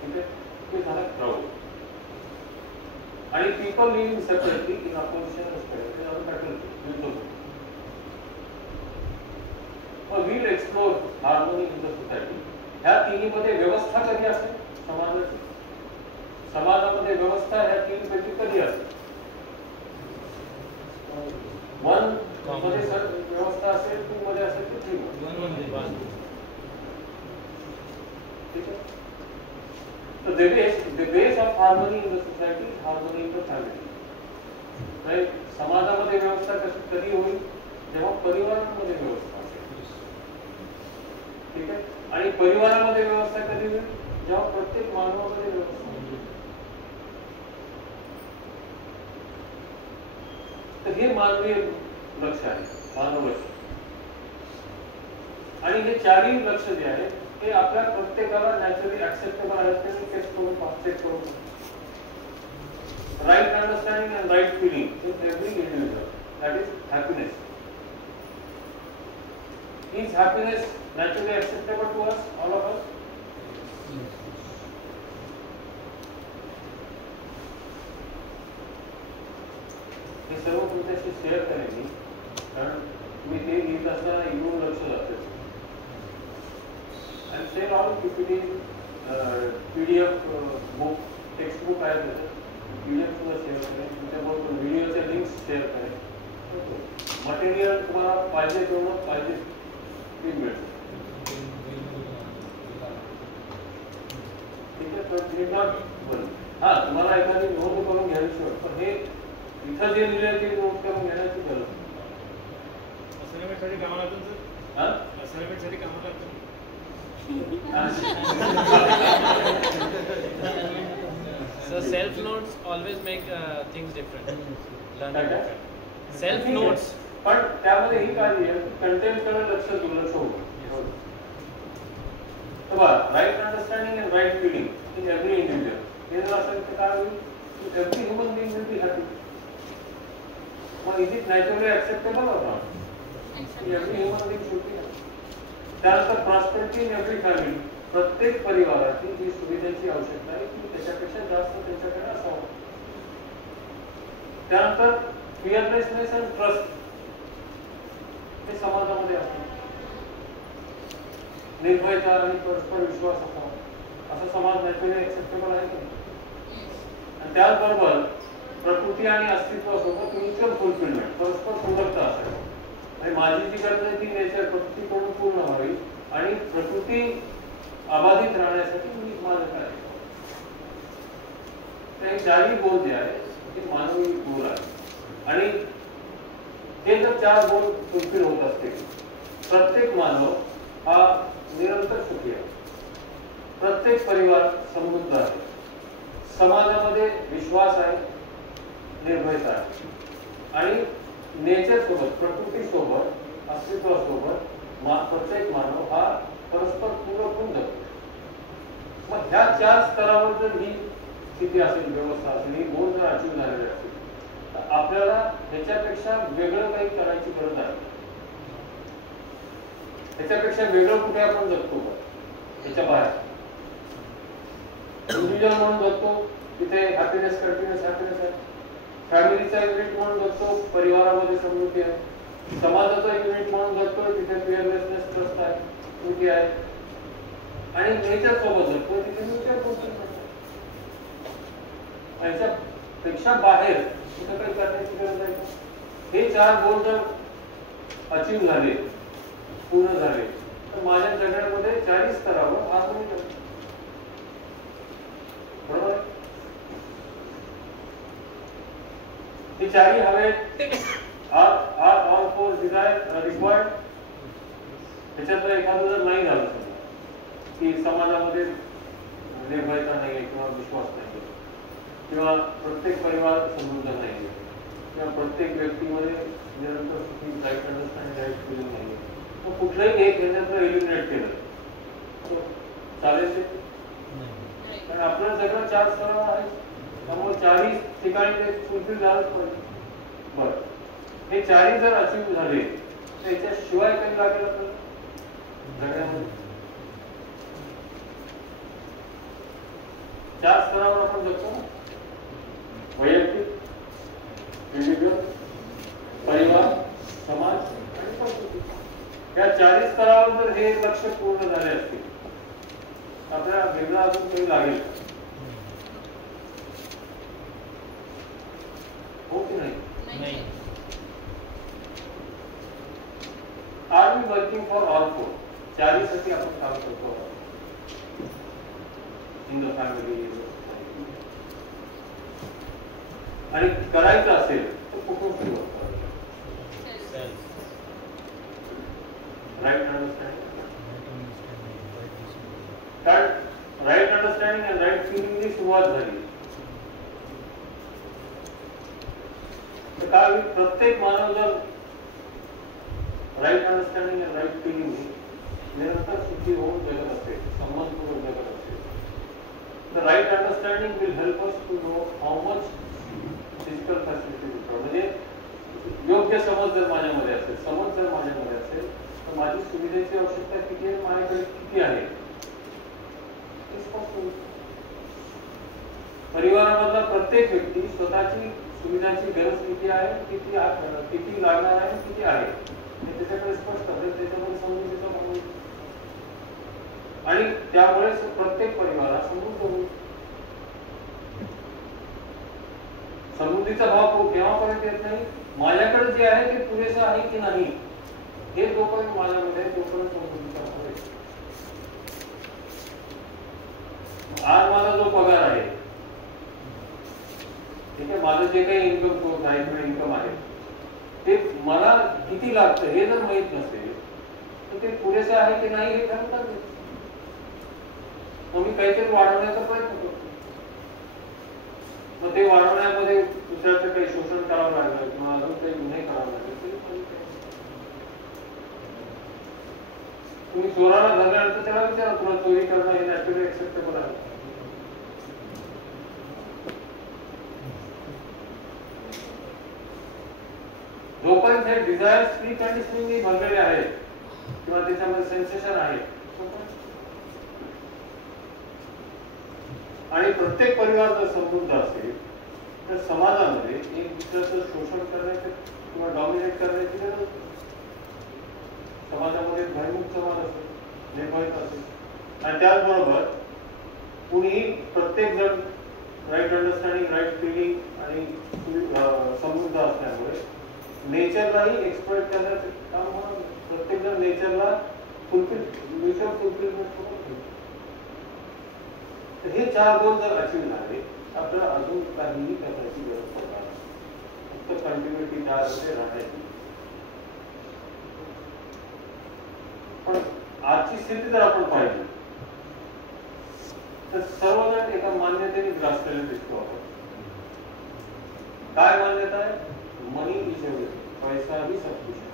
ठीक आहे, ते झालं क्राऊड. आणि people living separately in opposition ते झालं faculty. Will explore harmony in the society. ह्या तिन्हीमध्ये व्यवस्था कधी असेल समाजाची? समाजामध्ये व्यवस्था ह्या तीन पैकी कधी असेल? वन मध्ये सर व्यवस्था असेल, टू मध्ये असेल तर थ्री मध्ये. ठीक आहे. So the base of harmony in the society is harmony in the family. Right? समाजामध्ये व्यवस्था कधी होईल? जेव्हा परिवारामध्ये व्यवस्था असेल. ठीक आहे. आणि परिवारामध्ये व्यवस्था कधी होईल? जेव्हा प्रत्येक मानवामध्ये व्यवस्था होईल. तर हे मानवीय लक्ष आहे, मानव लक्ष. आणि हे चारही लक्ष जे आहे ते आपल्या प्रत्येकाला नॅचरली ऍक्सेप्टेबल आहेत ते टेस्ट करून चेक करून. Right understanding and right feeling in every individual, that is happiness. Is happiness naturally acceptable to us, all of us? हे सर्व तुमच्याशी शेअर करेन मी, कारण तुम्ही ते लिहित असताना इकडून लक्ष जाते. And share all PPT, PDF book, textbook आहे त्याचं, PDF सुद्धा शेअर करेन. तुमच्याबरोबर व्हिडिओचे लिंक्स शेअर करेन. मटेरियल तुम्हाला पाहिजे तेवढं पाहिजे ते मिळेल. ठीक आहे. तर मी बोल हां, तुम्हाला एखादी नोट करून घ्यायची होती, पण हे इथं जे लिहिलं ते नोट करून घेण्याची गरज नाही. असाइनमेंटसाठी कामाला लागतं सर. हां, असाइनमेंटसाठी कामाला लागतं. So self notes always make things different. Learning different. Self notes. पण त्यामध्ये ही काळजी आहे की कंटेंटकडे लक्ष दुर्लक्ष होतं. तर बघा, right understanding and right feeling in every individual. हे जर असेल तर काय होईल की every human being will be happy. मग is it naturally acceptable or not? Every human being should be happy. त्यानंतर प्रॉस्पेरिटी इन एव्हरी फॅमिली. प्रत्येक परिवाराची जी सुविधेची आवश्यकता आहे ती त्याच्यापेक्षा जास्त त्यांच्याकडे असावं. त्यानंतर फिअरलेसनेस अँड ट्रस्ट हे समाजामध्ये असतं. निर्भयता आणि परस्पर विश्वास असावा, असा समाज नॅचरली ऍक्सेप्टेबल आहे का? आणि त्याचबरोबर प्रकृती आणि अस्तित्वासोबत म्युच्युअल फुलफिलमेंट, परस्पर पूरकता असावी. आणि माझी जी गरज आहे ती नेचर प्रकृतीकडून पूर्ण व्हावी आणि प्रकृती अबाधित राहण्यासाठी मी माझं काय ते चारही गोल जे आहे ते मानवी गोल आहे. आणि हे जर चार गोल फुलफिल होत असतील, प्रत्येक मानव हा निरंतर सुखी आहे, प्रत्येक परिवार समृद्ध आहे, समाजामध्ये विश्वास आहे, निर्भयता आहे आणि नेचर सोबत, प्रकृती सोबत, अस्तित्वासोबत प्रत्येक मानव हा परस्पर पूरक होऊन जातो. मग ह्या चार स्तरावर जर ही स्थिती असेल, व्यवस्था असेल, ही गोल जर अचीव झालेले असतील तर आपल्याला ह्याच्यापेक्षा वेगळं काही करायची गरज आहे. ह्याच्यापेक्षा वेगळं कुठे आपण जगतो का? ह्याच्या बाहेर इंडिव्हिज्युअल म्हणून जगतो, तिथे हॅपीनेस, कंटिन्युअस हॅपीनेस आहे. फॅमिलीचा युनिट म्हणून जगतो, परिवारामध्ये समृद्धी आहे. समाजाचा युनिट म्हणून जगतो, तिथे फिअरलेसनेस, ट्रस्ट आहे, कृती आहे. आणि नेचर सोबत जगतो, तिथे म्युच्युअल फुलफिलमेंट आहे. याच्यापेक्षा बाहेर कुठे काही करण्याची गरज आहे. हे चार गोल जर अचीव झाले, पूर्ण झाले, तर माझ्या जगण्यामध्ये 4 स्तरावर हार्मोनी झाली. बरोबर? हे 4 हवेत. are all 4 desires required? त्याच्यातलं एखादं जर नाही झालं समजा की समाजामध्ये निर्भयता नाहीये किंवा विश्वास नाहीये किंवा प्रत्येक परिवार समृद्ध नाहीये किंवा प्रत्येक व्यक्तीमध्ये निरंतर सुखी राईट अंडरस्टँडिंग राईट फिलिंग नाहीये, मग कुठलंही एक ह्याच्यातलं एलिमिनेट केलं तर चालेल ते? कारण आपलं सगळं 4 स्तरावर आहे, त्यामुळे 4 ठिकाणी ते फुलफिल झालंच पाहिजे. बरं, हे 4 जर अचीव झाले त्याच्याशिवाय काही लागेल तर जगण्यामध्ये 4 स्तरावर आपण जगतो ना, वैयक्तिक, इंडिव्हिज्युअल, परिवार, समाज आणि संस्कृती. या 4 स्तरावर जर हे लक्ष्य पूर्ण झाले असतील आपल्याला वेगळं अजून काही लागेल हो की नाही? Are we working for all 4? 4 साठी आपण काम करतो इन द फॅमिली. आणि करायचं असेल तर कुठून सुरुवात करायची? Right understanding. कारण राईट अंडरस्टँडिंग आणि राईट फिलिंगची सुरुवात झाली तर काय होईल? प्रत्येक मानव जर राईट अंडरस्टँडिंग आणि राईट फिलिंग निरंतर सुखी होऊन जगत असेल, संबंधपूर्वक जगत असेल, तर right understanding will help us to know how much physical facility. म्हणजे योग्य समज जर माझ्यामध्ये असेल, समज जर माझ्यामध्ये असेल तर माझी सुविधेची आवश्यकता किती आहे, माझ्याकडे किती आहे. परिवारामधला प्रत्येक व्यक्ती स्वतःची सुविधाची गरज किती आहे, किती लागणार आहे, किती आहे हे त्याच्याकडे स्पष्ट असेल, त्याच्यामध्ये समृद्धीचा भाव होईल आणि त्यामुळे प्रत्येक परिवार हा समृद्ध होईल. समृद्धीचा भाव केव्हापर्यंत येत नाही? माझ्याकडे जे आहे ते पुरेसं आहे की नाही हे जोपर्यंत माझ्यामध्ये तोपर्यंत समृद्धीचा भाव येतो. आज माझा जो पगार आहे, ठीक आहे, माझं जे काही इन्कम सोर्स आहे किंवा इन्कम आहे ते मला किती लागतं हे जर माहित नसेल तर ते पुरेसं आहे की नाही हे ठरवतात. मग मी काहीतरी वाढवण्याचा प्रयत्न करतो, मग ते वाढवण्यामध्ये दुसऱ्याचं काही शोषण करावं लागलं किंवा अजून काही गुन्हे करावं लागले तरी तुम्ही चोराला धरल्यानंतर त्याला विचारा तुला चोरी करणं हे नॅचरली एक्सेप्टेबल आहे. जोपर्यंत हे डिझायर्स फ्री कंडिशनिंगनी भरलेले आहेत किंवा त्याच्यामध्ये सेन्सेशन आहे आणि प्रत्येक परिवार जर समृद्ध असेल तर समाजामध्ये एक दुसऱ्याचं शोषण करण्याचे किंवा डॉमिनेट करण्याची गरज. समाजामध्ये भयमुक्त समाज असेल, निर्भयता असेल आणि त्याचबरोबर कुणीही प्रत्येक जण राईट अंडरस्टँडिंग, राईट फिलिंग आणि समृद्ध असल्यामुळे नेचरलाही एक्सप्लॉइट करण्याचं काम होणार. प्रत्येक जण नेचरला म्युच्युअल फुलफिलमेंट होणार. तर हे 4 गोल जर अचीव झाले आपल्याला अजून काहीही करण्याची गरज पडणार नाही, फक्त कंटिन्युटी त्यामध्ये राहण्याची. पण आजची स्थिती जर आपण पाहिली तर सर्वजण एका मान्यतेने ग्रासलेले दिसतो आपण. काय मान्यता आहे? मनी इज एव्हरीथिंग, पैसा ही सब कुछ है.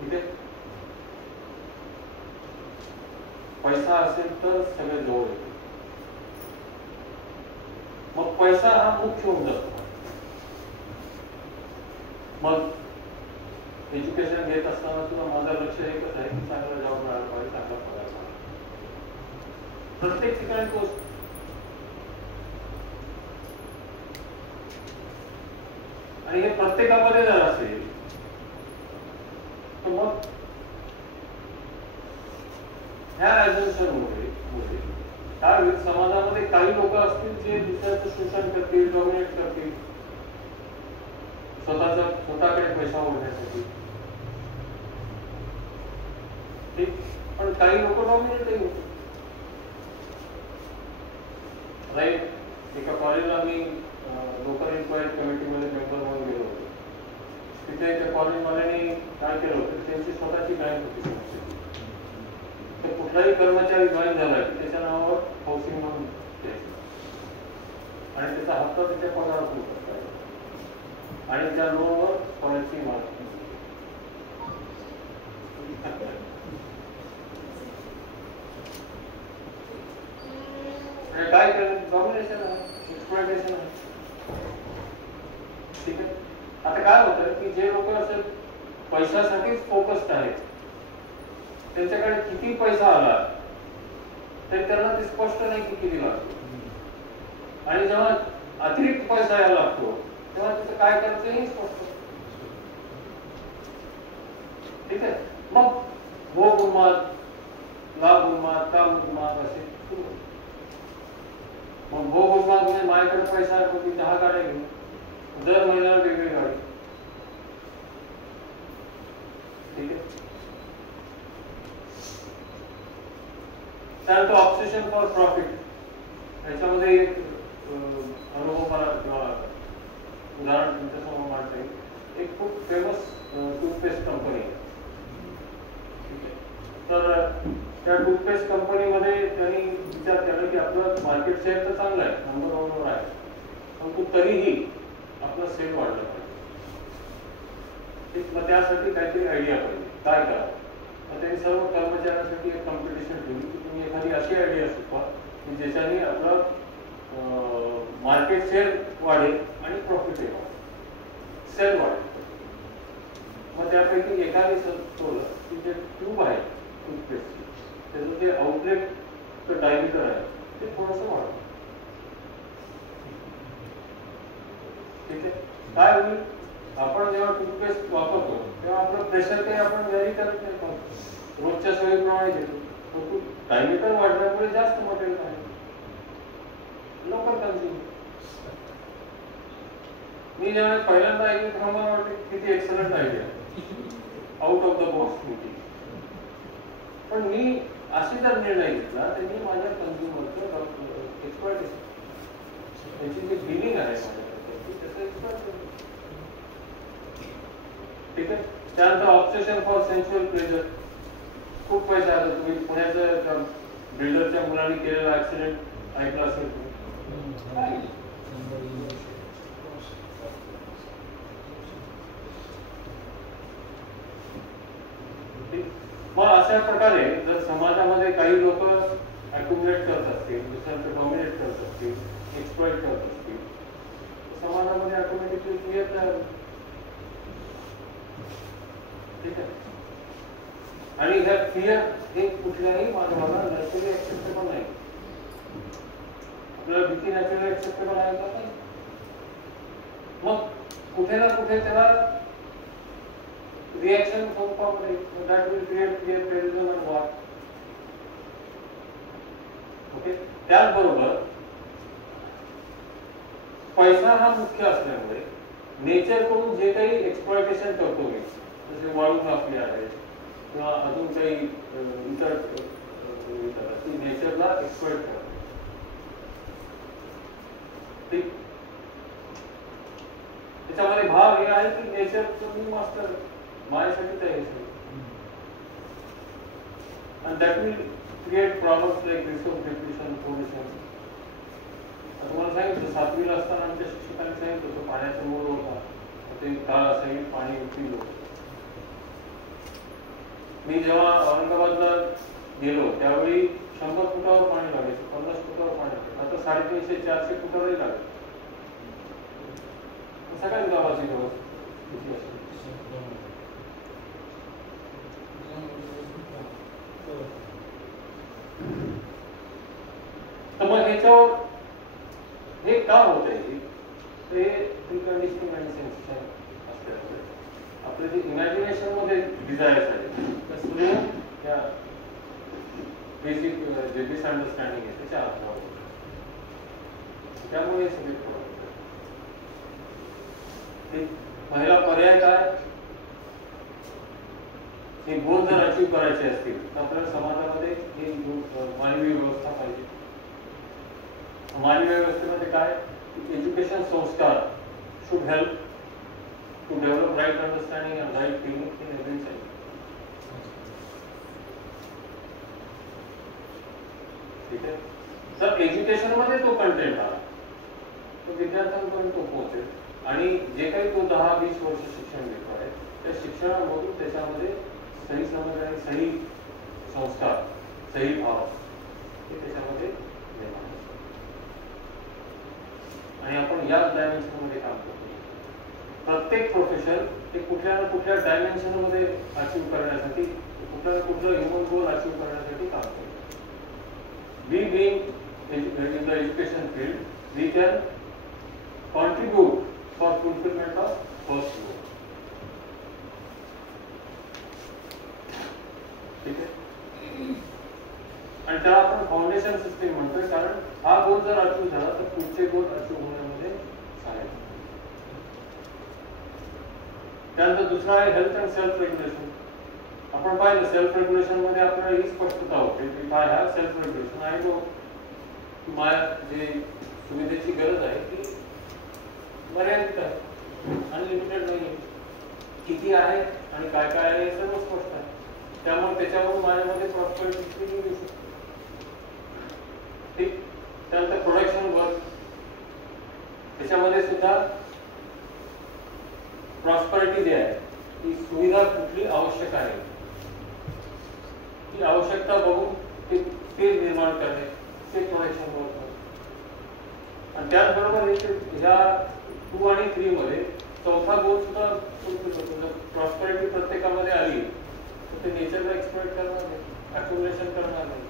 ठीक आहे, पैसा असेल तर सगळे जवळ येते. मग पैसा हा मुख्य होऊन जातो. मग एज्युकेशन घेत असताना सुद्धा माझं लक्ष एकच आहे की चांगला जॉब मिळाला पाहिजे, चांगला पगार मिळाला. प्रत्येक ठिकाणी तोच. आणि हे प्रत्येकामध्ये जर असेल तर मग ह्या ऍझम्पशनमुळे काय समाजामध्ये काही लोक असतील जे दुसऱ्याचं शोषण करतील, डॉमिनेट करतील पैसा ओढण्यासाठी. ठीक, पण काही लोक डॉमिनेटही होते. राईट, एका कॉलेजला मी लोकल इन्क्वायरी कमिटीमध्ये मेंबर म्हणून गेलो होतो. तिथे त्या कॉलेजवाल्याने काय केलं होतं, त्यांची स्वतःची बँक होती संस्थेची. तर कुठलाही कर्मचारी जॉईन झाला की त्याच्या नावावर हाऊसिंग म्हणून द्यायचं आणि त्याचा हप्ता त्याच्या पगारातून करायचा आणि त्या लोनवर कॉलेजची मालकी. काय केलं, डॉमिनेशन आहे, एक्सप्लॉयटेशन आहे. ठीक आहे. आता काय होतं की जे लोक असे पैशासाठीच फोकस्ड आहेत, त्यांच्याकडे किती पैसा आला तरी त्यांना ते स्पष्ट नाही की किती लागतो. आणि जेव्हा अतिरिक्त पैसा यायला लागतो तेव्हा त्याचं काय करायचं हे स्पष्ट. ठीक आहे. मग वो उन्माद, लाभ उन्माद, काम उन्माद असे सुरू. मग भोग उन्माद म्हणजे माझ्याकडे पैसा आहे पण 10 गाड्या घेऊन दर महिन्याला वेगळी गाडी. ठीक आहे. त्यानंतर ऑब्सेशन फॉर प्रॉफिट. याच्यामध्ये एक अनुभव मला उदाहरण तुमच्यासमोर मांडता येईल. एक खूप फेमस टूथपेस्ट कंपनी आहे. ठीक आहे. तर त्या टूथपेस्ट कंपनीमध्ये त्यांनी विचार केला की आपलं मार्केट शेअर तर चांगलं आहे, नंबर 1 वर आहे, परंतु तरीही आपलं सेल वाढलं पाहिजे. मग त्यासाठी काहीतरी आयडिया पाहिजे, काय करा. मग त्यांनी सर्व कर्मचाऱ्यांसाठी एक कॉम्पिटिशन ठेवली की तुम्ही एखादी अशी आयडिया सुचवा की ज्याच्याने आपलं मार्केट शेअर वाढेल आणि प्रॉफिटही वाढेल, सेल वाढेल. मग त्यापैकी एकाने सुचवलं की जे ट्यूब आहे टूथपेस्टची, त्याचं जे आउटलेटचं डायमीटर आहे ते थोडंसं वाढतं. ठीक आहे. काय होईल, आपण जेव्हा टूथपेस्ट वापरतो तेव्हा आपलं प्रेशर काही आपण व्हॅरी करत नाही, रोजच्या सवयीप्रमाणे घेतो. परंतु डायमीटर वाढल्यामुळे जास्त मटेरियल आहे, लोकल कन्झ्युम. मी जेव्हा पहिल्यांदा ऐकलं तेव्हा मला वाटतं किती excellent idea, out of the box thinking. पण मी अशी जर निर्णय घेतला तर मी माझ्या कन्झ्युमरचं एक्सप्लॉयटेशन, त्याची जी बिलिंग आहे माझ्याकडे त्याचं एक्सप्लॉयटेशन. ठीक आहे. त्यानंतर ऑब्सेशन फॉर सेन्शुअल प्लेजर. खूप पैसा आला. तुम्ही पुण्याच्या बिल्डरच्या मुलांनी केलेला ऍक्सिडेंट ऐकला असेल. मग अशा प्रकारे जर समाजामध्ये काही लोक अक्युमुलेट करत असतील, दुसऱ्यांचं डॉमिनेट करत असतील, एक्सप्लॉइट करत असतील, समाजामध्ये ऑटोमॅटिकली क्लिअर तयार होईल. ठीक आहे. आणि ह्या क्लिअर हे कुठल्याही मानवाला नॅचरली ऍक्सेप्टेबल नाही. आपल्याला भीती नॅचरली ऍक्सेप्टेबल आहे का नाही. मग कुठे ना कुठे त्याला reaction that will create terrorism and war. Okay. त्याचबरोबर पैसा हा मुख्य असल्यामुळे नेचर कडून जे काही एक्सप्लॉयटेशन करतो मी, जसे वाळू माफी आहे किंवा अजून काही इतर ती नेचरला एक्सप्लॉइट करते. ठीक. त्याच्यामध्ये भाग हे आहे की नेचरचं मी मास्टर माझ्यासाठी तयार आहे. And that will create problems like resource depletion, pollution. तुम्हाला सांगितलं 7वी ला असताना आमच्या शिक्षकांनी सांगितलं होतं पाण्याचा मूळ होता, ते काळ असाही पाणी उठिल. मी जेव्हा औरंगाबादला गेलो त्यावेळी 100 फुटावर पाणी लागायचं, 50 फुटावर पाणी लागायचं. आता 350-400 फुटावरही लागेल. सगळ्याच गावाची व्यवस्था असेल. तर मग ह्याच्यावर हे का होत आहे, ते प्रीकंडिशनिंग आणि सेन्सेशन असल्यामुळे आपलं जे इमॅजिनेशन मध्ये डिझायर्स आहे त्या सूर्य त्या बेसिक जे डिसअंडरस्टँडिंग आहे त्याच्या अभाव, त्यामुळे सगळे प्रॉब्लेम. पहिला पर्याय काय, हे गोल जर अचीव करायचे असतील तर आपल्याला समाजामध्ये हे मानवी व्यवस्था पाहिजे. मानवी व्यवस्थेमध्ये काय, एज्युकेशन संस्कार should help to develop right understanding and right feeling in every child. ठीक आहे. तर एज्युकेशन मध्ये तो कंटेंट आला तो विद्यार्थ्यांपर्यंत पोहोचेल आणि जे काही तो 10-20 वर्ष शिक्षण घेतो आहे त्या शिक्षणामधून त्याच्यामध्ये सही समज आणि सही संस्कार, सही भाव हे त्याच्यामध्ये निर्माण होतात. आणि आपण याच डायमेन्शन मध्ये काम करतो. प्रत्येक प्रोफेशन हे कुठल्या ना कुठल्या डायमेन्शन मध्ये अचीव्ह करण्यासाठी, कुठल्या ना कुठलं ह्युमन गोल अचीव्ह करण्यासाठी काम करतो. We being in the education field, we can contribute for fulfillment of first goal. ठीक आहे. आणि त्याला आपण फाउंडेशन सिस्टीम म्हणतोय कारण हा गोल जर अचीव्ह झाला तर पुढचे गोल अचीव्ह होण्यामध्ये सहाय्य. त्यानंतर दुसरा आहे हेल्थ अँड सेल्फ रेग्युलेशन. आपण पाहिलं सेल्फ रेग्युलेशन मध्ये आपल्याला ही स्पष्टता होते की काय हा सेल्फ रेग्युलेशन आहे तो माझ्या जे सुविधेची गरज आहे ती मर्यादित आहे, अनलिमिटेड नाही. किती आहे आणि काय काय आहे हे सर्व स्पष्ट आहे. त्यामुळे त्याच्यावरून माझ्यामध्ये प्रॉस्पेरिटी येऊ शकते. ठीक. त्यानंतर प्रोडक्शन वर्क त्याच्यामध्ये सुद्धा प्रॉस्पेरिटी जी आहे ती सुविधा कुठली आवश्यक आहे ती आवश्यकता बघून ते निर्माण करणे ते प्रोडक्शन वर्क. आणि त्याचबरोबर ह्या 2 आणि 3 मध्ये चौथा गोल सुद्धा प्रॉस्पेरिटी प्रत्येकामध्ये आली तर ते नेचरला एक्सप्लॉइट करणार नाही, अक्युमुलेशन करणार नाही.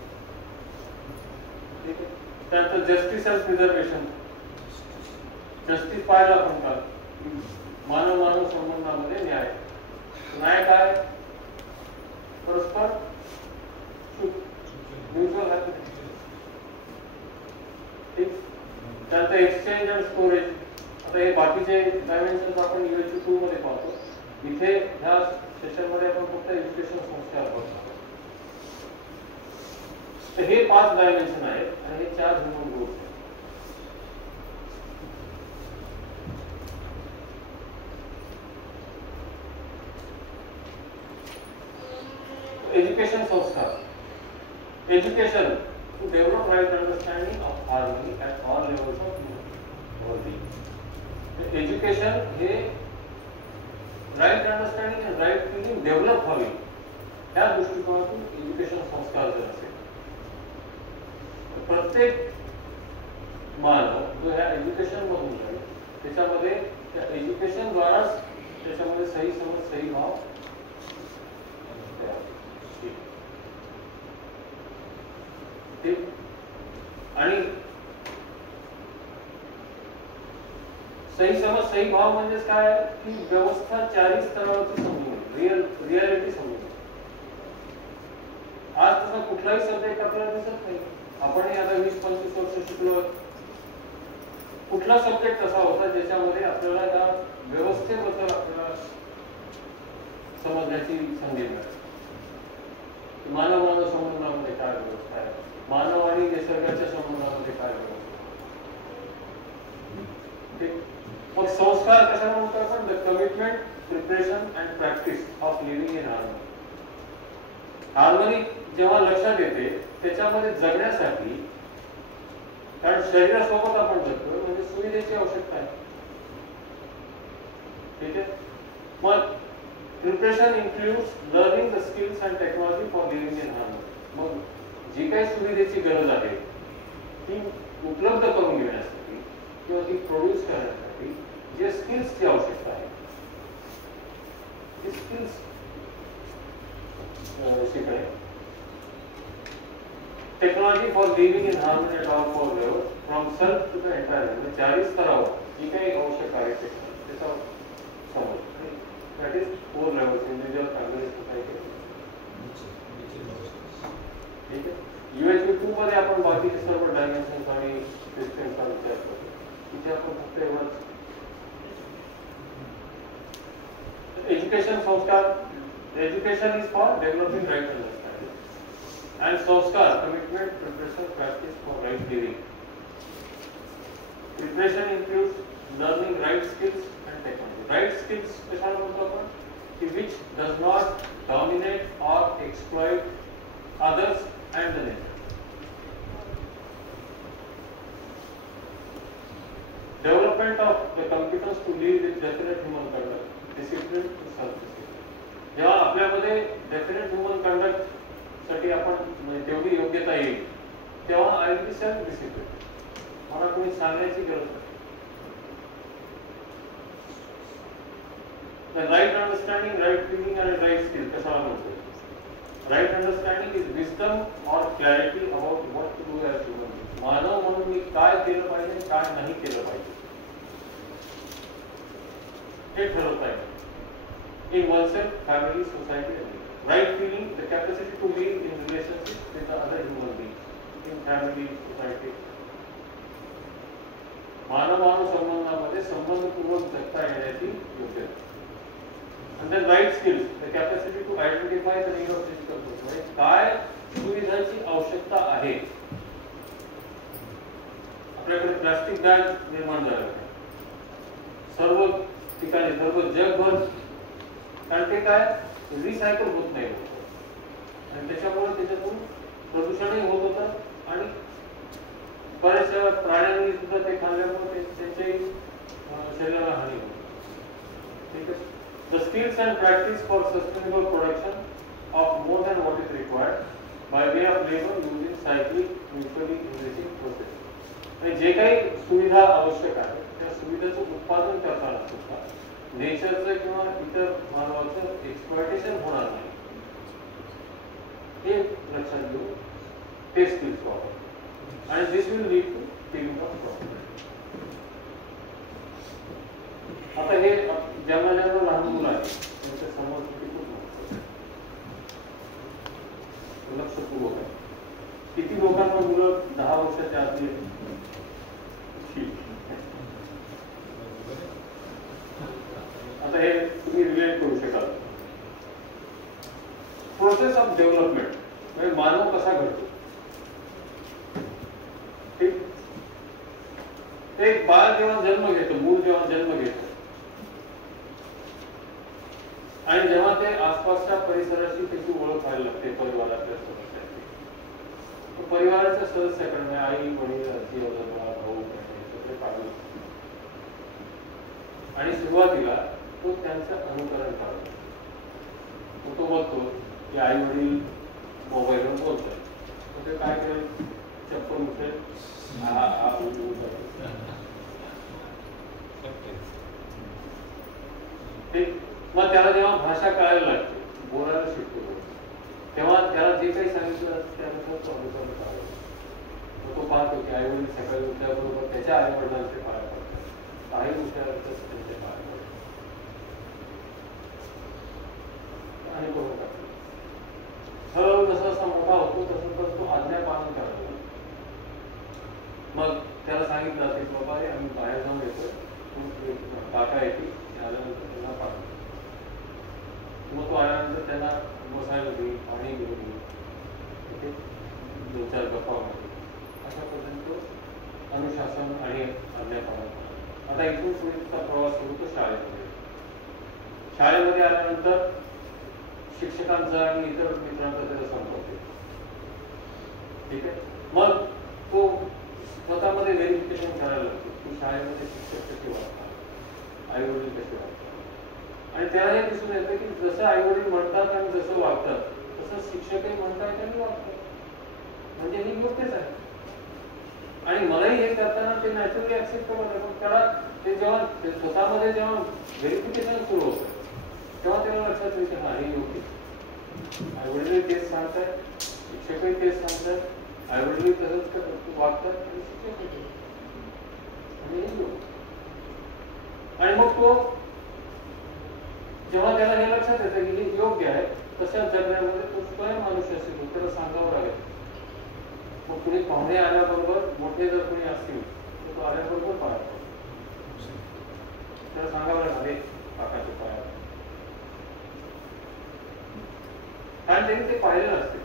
ठीक आहे. त्यानंतर जस्टिस अँड प्रिझर्वेशन. जस्टिस पाहिलं आपण का मानव मानव संबंधामध्ये न्याय. न्याय काय, परस्पर म्युच्युअल हॅपीनेस. ठीक. त्यानंतर एक्सचेंज अँड स्टोरेज. आता हे बाकीचे डायमेन्शन्स आपण UHU 2 मध्ये पाहतो. इथे ह्या सेशन मध्ये आपण फक्त एज्युकेशन संस्कार बघतो. तर हे 5 डायमेन्शन आहेत आणि हे 4 ह्युमन गोल्स आहेत. एज्युकेशन संस्कार. Education to develop right understanding of harmony at all levels of human being. Education हे right understanding and right feeling develop व्हावी त्या दृष्टिकोनातून एज्युकेशन संस्कार जर असेल प्रत्येक मानव जो ह्या एज्युकेशन मधून जाईल त्याच्यामध्ये त्या एज्युकेशन द्वाराच त्याच्यामध्ये सही समज सही भाव आणि सही समज सही भाव म्हणजे काय की व्यवस्था 4 स्तरावरती समजून रियालिटी समजून. आज तसा कुठलाही सब्जेक्ट आपल्याला दिसत नाही. आपणही आता 20-25 वर्ष शिकलो. कुठला सब्जेक्ट असा होता ज्याच्यामध्ये आपल्याला त्या व्यवस्थेबद्दल आपल्याला समजण्याची संधी मिळते. मानव मानव संबंधामध्ये काय व्यवस्था आहे, मानव आणि निसर्गाच्या संबंधामध्ये काय व्यवस्था. मग संस्कार कशाला म्हणतो आपण, the commitment, preparation and practice of living in harmony. Harmony जेव्हा लक्षात येते त्याच्यामध्ये जगण्यासाठी, कारण शरीरासोबत आपण जगतोय म्हणजे सुविधेची आवश्यकता आहे. ठीक आहे. मग preparation includes learning the skills and technology for living in harmony. मग जी काही सुविधेची गरज आहे ती उपलब्ध करून घेण्यासाठी किंवा ती प्रोड्यूस करण्यासाठी जे स्किल्सची आवश्यकता आहे ती स्किल्स शिकणे. Technology for living in harmony at all 4 levels from self to the entire. म्हणजे 4 स्तरावर जी काही आवश्यक आहे त्याचा समज. That is 4 levels, individual, family, society. ठीक आहे. UHU 2 मध्ये आपण बाकीचे सर्व डायमेन्शन्स आणि सिस्टमचा विचार करतो. इथे आपण फक्त एवढंच. एज्युकेशन संस्कार Education is for developing right understanding. And sanskar, commitment, preparation, practice for right living. Preparation includes learning right skills and technology. Right skills कशाला बोलतो आपण? की which does not dominate or exploit others and the nature. Development of the competence to lead with definite human conduct, discipline to self-discipline. जेव्हा आपल्यामध्ये definite human conduct साठी आपण तेवढी योग्यता येईल, तेव्हा I will be self-disciplined. मला कोणी सांगायची गरज नाही. The right understanding, right feeling and right skill कशाला म्हणतो? Right understanding is wisdom or clarity about what to do as human being. मानव म्हणून मी काय केलं पाहिजे, काय नाही केलं पाहिजे, हे ठरवता येईल. In oneself, family, society, and right feeling, the capacity to live in relationship with the other human beings, in family, society. मानव संबंधामध्ये संबंधपूर्वक जगता येण्याची योग्यता. And then right skills, the capacity to identify the need of physical person. काय सुविधांची आवश्यकता आहे. आपल्याकडे plastic bag निर्माण झाले सर्व ठिकाणी, सर्व जगभर, कारण ते काय रिसायकल होत नाही आणि त्याच्यामुळे त्याच्यातून प्रदूषणही होत होतं आणि बऱ्याचशा प्राण्यांनी सुद्धा ते खाल्ल्यामुळे त्यांच्याही शरीराला हानी होते. ठीक आहे. The skills and practice for sustainable production of more than what is required by way of labor using cyclic mutually enriching process. जे काही सुविधा आवश्यक आहे त्या सुविधेचं उत्पादन करताना सुद्धा नेचरचं किंवा इतर मानवाचं एक्सप्लॉयटेशन होणार नाही हे लक्षात घेऊन ते स्किल्स वापर आणि this will lead to feeling of profit. आता हे ज्यांना लहान मुलं आहेत त्यांच्या समोर खूप लक्षपूर्वक आहे. किती लोकांना मुलं 10 वर्षाच्या आतली आता हे तुम्ही रिलेट करू शकाल. प्रोसेस ऑफ डेव्हलपमेंट म्हणजे मानव कसा घडतो. ठीक. ते बाळ जेव्हा जन्म घेतं, मूल जेव्हा जन्म घेतं आणि जेव्हा ते आसपासच्या परिसराशी त्याची ओळख व्हायला लागते, परिवारातल्या सदस्यांची, परिवाराच्या सदस्याकडे आई, वडील, आजी, आजोबा, भाऊ सगळे पाहिजे आणि सुरुवातीला तो त्यांचं अनुकरण करतो. तो बघतो की आई वडील मोबाईलवर बोलतात, ते काय करेल, चप्पल उठेल, मग त्याला जेव्हा भाषा कळायला लागते, बोलायला शिकतो, तेव्हा त्याला जे काही सांगितलं त्यानुसार तो अनुकरण करायला. तो पाहतो की आई वडील सकाळी उठल्याबरोबर त्याच्या आई वडिलांचे पाय पडतात, काही उठल्यानंतर त्यांचे पाय पडतात आणि करून टाकतो. हळूहळू जसं जसा मोठा होतो तसं तो आज्ञा पालन करायला. मग त्याला सांगितलं जाते की बाबा रे आम्ही बाहेर जाऊन येतो, काका येते, आल्यानंतर त्यांना पाठवतो. मग तो आल्यानंतर त्यांना बसायला देईल, पाणी घेऊन येईल, तिथे 2-4 गप्पा मारतो. अशा पद्धतीने अनुशासन आणि आज्ञा पालन. आता इथून सुरुचा प्रवास सुरू होतो शाळेमध्ये. शाळेमध्ये आल्यानंतर शिक्षकांचा आणि इतर मित्रांचा त्याचा संपर्क येतो. ठीक आहे. मग तो स्वतःमध्ये व्हेरिफिकेशन करायला लागतो की शाळेमध्ये शिक्षक कसे वागतात, आई वडील कसे वागतात. आणि त्याला हे दिसून येतं की जसं आई वडील म्हणतात आणि जसं वागतात तसं शिक्षकही म्हणतात आणि वागतात, म्हणजे हे योग्यच आहे. आणि मलाही हे करताना ते नॅचरली ऍक्सेप्ट करत. पण त्याला ते जेव्हा स्वतःमध्ये जेव्हा व्हेरिफिकेशन सुरू होतं तेव्हा त्याला लक्षात येते हा हे योग्य. आई वडीलही तेच सांगतात, शिक्षकही तेच सांगतात, आई वडील तसंच वागतात आणि शिक्षक आणि हे योग्य. आणि मग तो जेव्हा त्याला हे लक्षात येतं की हे योग्य आहे, तशाच जगण्यामध्ये तो स्वयं मनुष्य असेल, त्याला सांगावं लागेल. मग कुणी पाहुणे आल्याबरोबर, मोठे जर कुणी असतील तर तो आल्याबरोबर पाया पडतो, त्याला सांगावं लागेल काकाचे पाया. कारण त्यांनी ते पाहिलेलं असते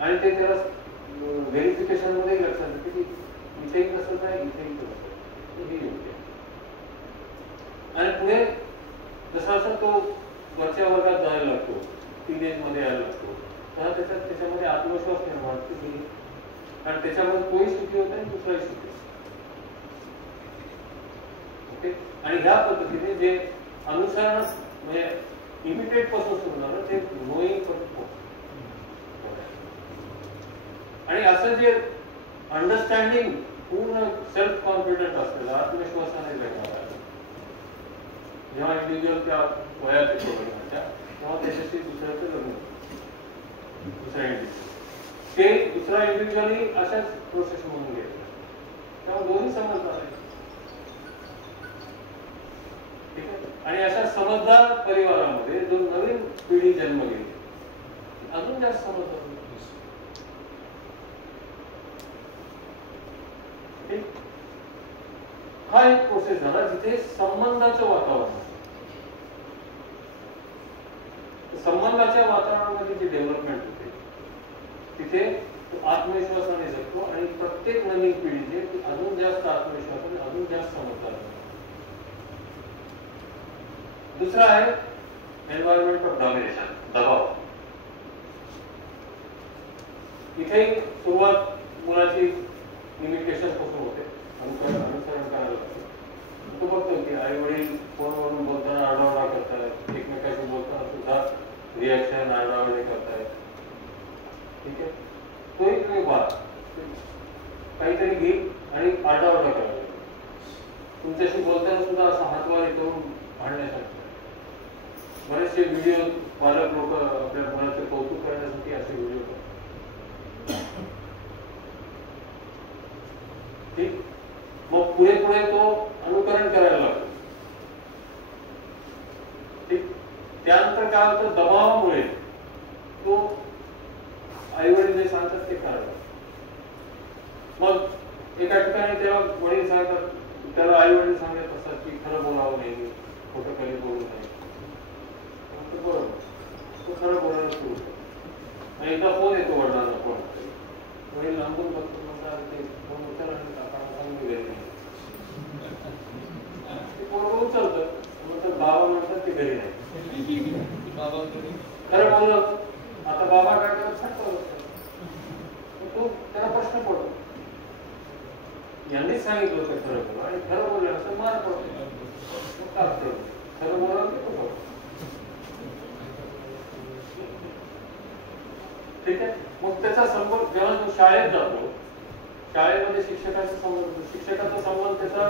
आणि ते त्याला व्हेरिफिकेशन मध्ये लक्षात येते की इथेही तसंच आहे, इथेही तसंच आहे, हे योग्य आहे. आणि पुढे जसा जसा तो वरच्या वर्गात जायला लागतो, टीनेज मध्ये यायला लागतो, तेव्हा त्याच्यामध्ये आत्मविश्वास निर्माण होतो. कारण त्याच्यामध्ये तोही सुखी होत आणि दुसराही सुखी होतो. ओके. आणि ह्या पद्धतीने जे अनुसरण म्हणजे इमिटेट पासून सुरू झालं ते नोईंग पर्यंत पोहोचतं. आणि असं जे अंडरस्टँडिंग पूर्ण सेल्फ कॉन्फिडंट असलेला आत्मविश्वासाने भेटणार जेव्हा इंडिव्हिज्युअल त्या वयात येतो तेव्हा त्याच्याशी दुसऱ्याचं लग्न दुसऱ्या इंडिव्हिज्युअल ते दुसरा इंडिव्हिज्युअलही अशाच प्रोसेस म्हणून घेतला तेव्हा दोन्ही समजदार आहे. ठीक आहे. आणि अशा समजदार परिवारामध्ये जो नवीन पिढी जन्म घेते अजून जास्त समजदार होते. हा एक प्रोसेस झाला जिथे संबंधाचं वातावरण संबंधाच्या वातावरणामध्ये जी डेव्हलपमेंट होते तिथे आत्मविश्वासाने जगतो आणि प्रत्येक नवीन पिढीचे अजून जास्त आत्मविश्वासाने अजून जास्त समजदार. दुसरा आहे एन्व्हायरमेंट ऑफ डॉमिनेशन, दबाव. इथे सुरुवात मुलाची इमिटेशन पासून होते, अनुसरण करायला लागते. तो बघतो की आई वडील फोनवरून बोलताना आरडाओरडा करतायत, एकमेकाशी बोलताना सुद्धा रिॲक्शन आरडाओरडे करतायत. ठीक आहे. तोही तुम्ही पहा, काहीतरी घे आणि आरडाओरडा करायला लागतो. तुमच्याशी बोलताना सुद्धा असा हातवारे करून भांडण्यासाठी बरेचसे व्हिडिओ पालक लोक आपल्या मुलाचे कौतुक करण्यासाठी असे व्हिडिओ करतात. ठीक. मग पुढे पुढे तो अनुकरण करायला लागतो. ठीक. त्यानंतर काय होतं, दबावामुळे तो आई वडील जे सांगतात ते करायला. मग एका ठिकाणी तेव्हा वडील सांगतात, त्याला आई वडील सांगत असतात की खरं बोलावं नाही, खोटं कधी बोलू नये. बरोबर, तो खरं बोलायला सुरू होतो. आणि एकदा फोन येतो वडिलांना, फोन वडील लांबून बघतो, म्हणतात ते फोन उचल आणि काकांना सांगून घरी नाही. ते बरोबर उचलतं, नंतर बाबा म्हणतात ते घरी नाही. खरं बोललं, आता बाबा काय करत सांगतो, तो त्याला प्रश्न पडतो, यांनीच सांगितलं होतं खरं बोला आणि खरं बोलल्यानंतर मार पडतो. खरं बोलावं ते तो. ठीक आहे. मग त्याचा संबंध जेव्हा तो शाळेत जातो, शाळेमध्ये शिक्षकाचा संबंध त्याचा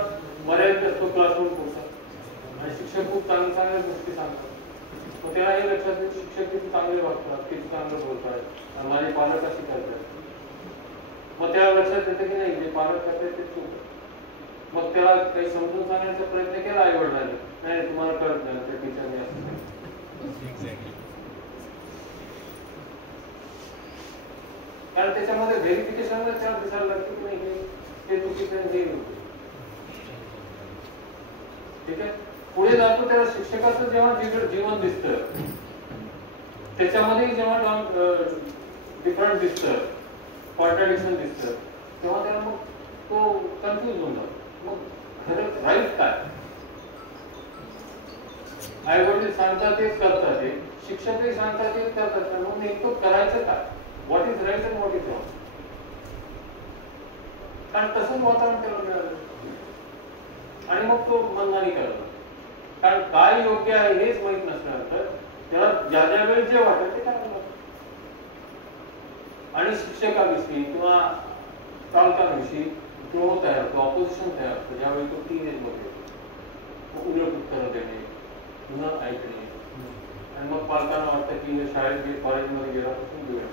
मर्यादित असतो क्लासरूम पुरता. आणि शिक्षक खूप चांगल्या गोष्टी सांगतात. मग त्याला हे लक्षात येईल शिक्षक किती चांगले वागतात, किती चांगलं बोलतात, माझे पालक अशी करतात. मग त्याला लक्षात येतं की नाही, जे पालक करतात ते चूक. मग त्याला काही समजून सांगण्याचा प्रयत्न केला आई वडिलांनी, नाही तुम्हाला कळत नाही, त्या टीचरने असं कारण त्याच्यामध्ये व्हेरिफिकेशन त्याला दिसायला लागतं की नाही हे चुकीचं हे होते. ठीक आहे. पुढे जातो त्याला शिक्षकाचं जेव्हा जीवन दिसतं, त्याच्यामध्ये जेव्हा डिफरंट दिसतं, कॉन्ट्राडिक्शन दिसतं, तेव्हा त्याला मग तो कन्फ्युज होऊन जातो. मग खरं राईट काय? आई वडील सांगतात तेच करतात, ते शिक्षकही सांगतात तेच करतात, मग नेमकं करायचं काय? What is right and what is wrong? कारण तसंच वातावरण त्याला मिळालं आणि मग तो मनमानी करतो. कारण काय योग्य आहे हेच माहित नसल्यानंतर त्याला ज्या ज्या वेळी जे वाटेल ते करायला लागतं. आणि शिक्षकाविषयी किंवा पालकांविषयी द्रोह तयार होतो, ऑपोजिशन तयार होतं. ज्यावेळी तो टीनेज मध्ये येतो, उलट उत्तरं देणे, न ऐकणे, आणि मग पालकांना वाटतं की शाळेत कॉलेजमध्ये गेल्यापासून वेळ.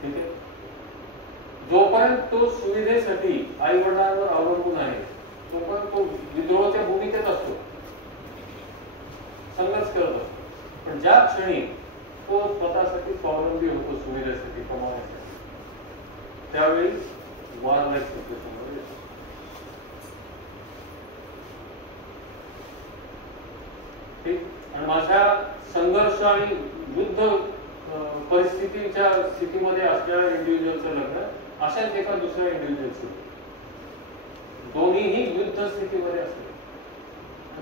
ठीक आहे. जोपर्यंत तो सुविधेसाठी आई वडिलांवर अवलंबून आहे तोपर्यंत तो विद्रोहाच्या भूमिकेत असतो, संघर्ष करत असतो. पण ज्या क्षणी तो स्वतःसाठी स्वावलंबी होतो, सुविधेसाठी कमावण्यासाठी, त्यावेळी वार लाईक सिच्युएशन मध्ये येतो. ठीक. आणि माझ्या संघर्ष आणि युद्ध परिस्थितीच्या स्थितीमध्ये असलेल्या इंडिव्हिज्युअलचं लग्न अशाच एका दुसऱ्या इंडिव्हिज्युअलचं, दोन्हीही युद्ध स्थितीमध्ये असले,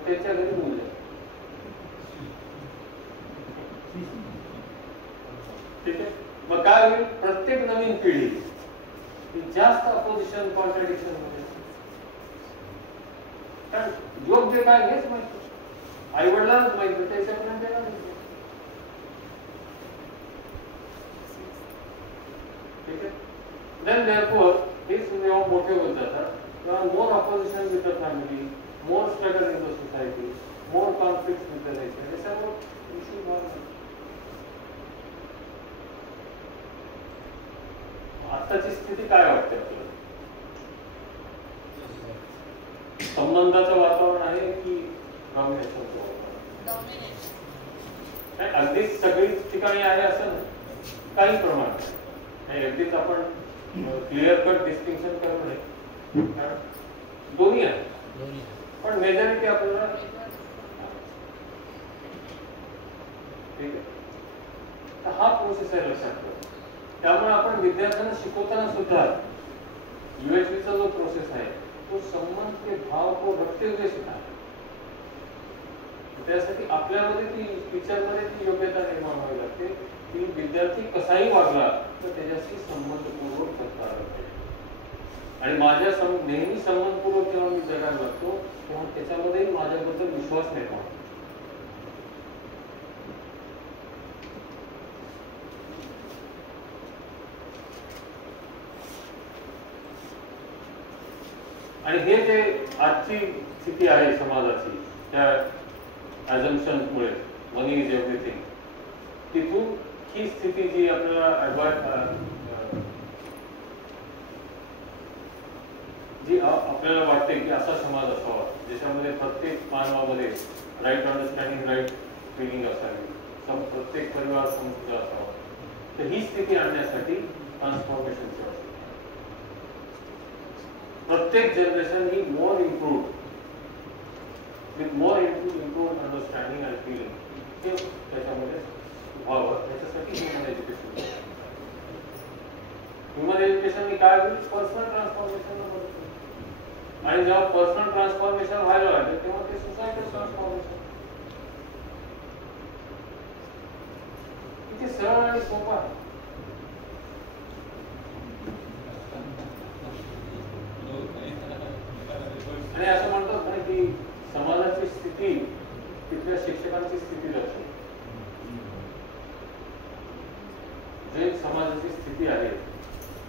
त्याच्या घरी मूल्य. ठीक आहे. मग काय होईल, प्रत्येक नवीन पिढी ही जास्त अपोजिशन कॉन्ट्रडिक्शन मध्ये, कारण योग्य काय हेच माहिती, आई वडिलांनाच माहिती, त्याच्यापर्यंत त्याला माहिती. ठीक आहे. देन देअरफॉर हे जेव्हा मोठे होत जातात तेव्हा more opposition with the family, more struggle in the society, more conflict with the nation, हे सर्व इश्यू होतात. आताची स्थिती काय वाटते आपल्याला? संबंधाचं वातावरण आहे की डॉमिनेशनचं वातावरण? अगदीच सगळीच ठिकाणी आहे असं नाही, काही प्रमाणात. अगदीच आपण क्लिअर कट डिस्टिंक्शन करत नाही, कारण दोन्ही आहे, पण मेजॉरिटी आपल्याला. ठीक आहे. तर हा प्रोसेस आहे लक्षात ठेवा. त्यामुळे आपण विद्यार्थ्यांना शिकवताना सुद्धा UHVचा जो प्रोसेस आहे तो संबंध ते भाव तो रक्तयोग्य शिकणार. त्यासाठी आपल्यामध्ये ती टीचरमध्ये ती योग्यता निर्माण व्हावी लागते की विद्यार्थी कसाही वागला तर त्याच्याशी संबंधपूर्वक जगता आला पाहिजे. आणि माझ्या नेहमी संबंधपूर्वक जेव्हा मी जगायला लागतो तेव्हा त्याच्यामध्ये माझ्याबद्दल विश्वास निर्माण होतो. आणि हे जे आजची स्थिती आहे समाजाची, त्या ॲझम्पशन्समुळे मनी इज एव्हरीथिंग, तिथून ही स्थिती जी आपल्याला जी आपल्याला वाटते की असा समाज असावा ज्याच्यामध्ये प्रत्येक मानवामध्ये राईट अंडरस्टँडिंग, राईट फिलिंग असावी, प्रत्येक परिवार समृद्ध असावा, तर ही स्थिती आणण्यासाठी ट्रान्सफॉर्मेशनची आवश्यकता. प्रत्येक जनरेशन ही more improved with more improved understanding and feeling हे त्याच्यामध्ये व्हावं, त्याच्यासाठी ह्युमन एज्युकेशन. ह्युमन एज्युकेशन ही काय होईल, पर्सनल ट्रान्सफॉर्मेशनला मदत होईल. आणि जेव्हा पर्सनल ट्रान्सफॉर्मेशन व्हायला लागेल तेव्हा ते सोसायटी ट्रान्सफॉर्मेशन. किती सरळ आणि सोपं आहे. आणि असं म्हणतात ना की समाजाची स्थिती तिथल्या शिक्षकांची स्थिती दर्शवते. जे समाजाची स्थिती आहे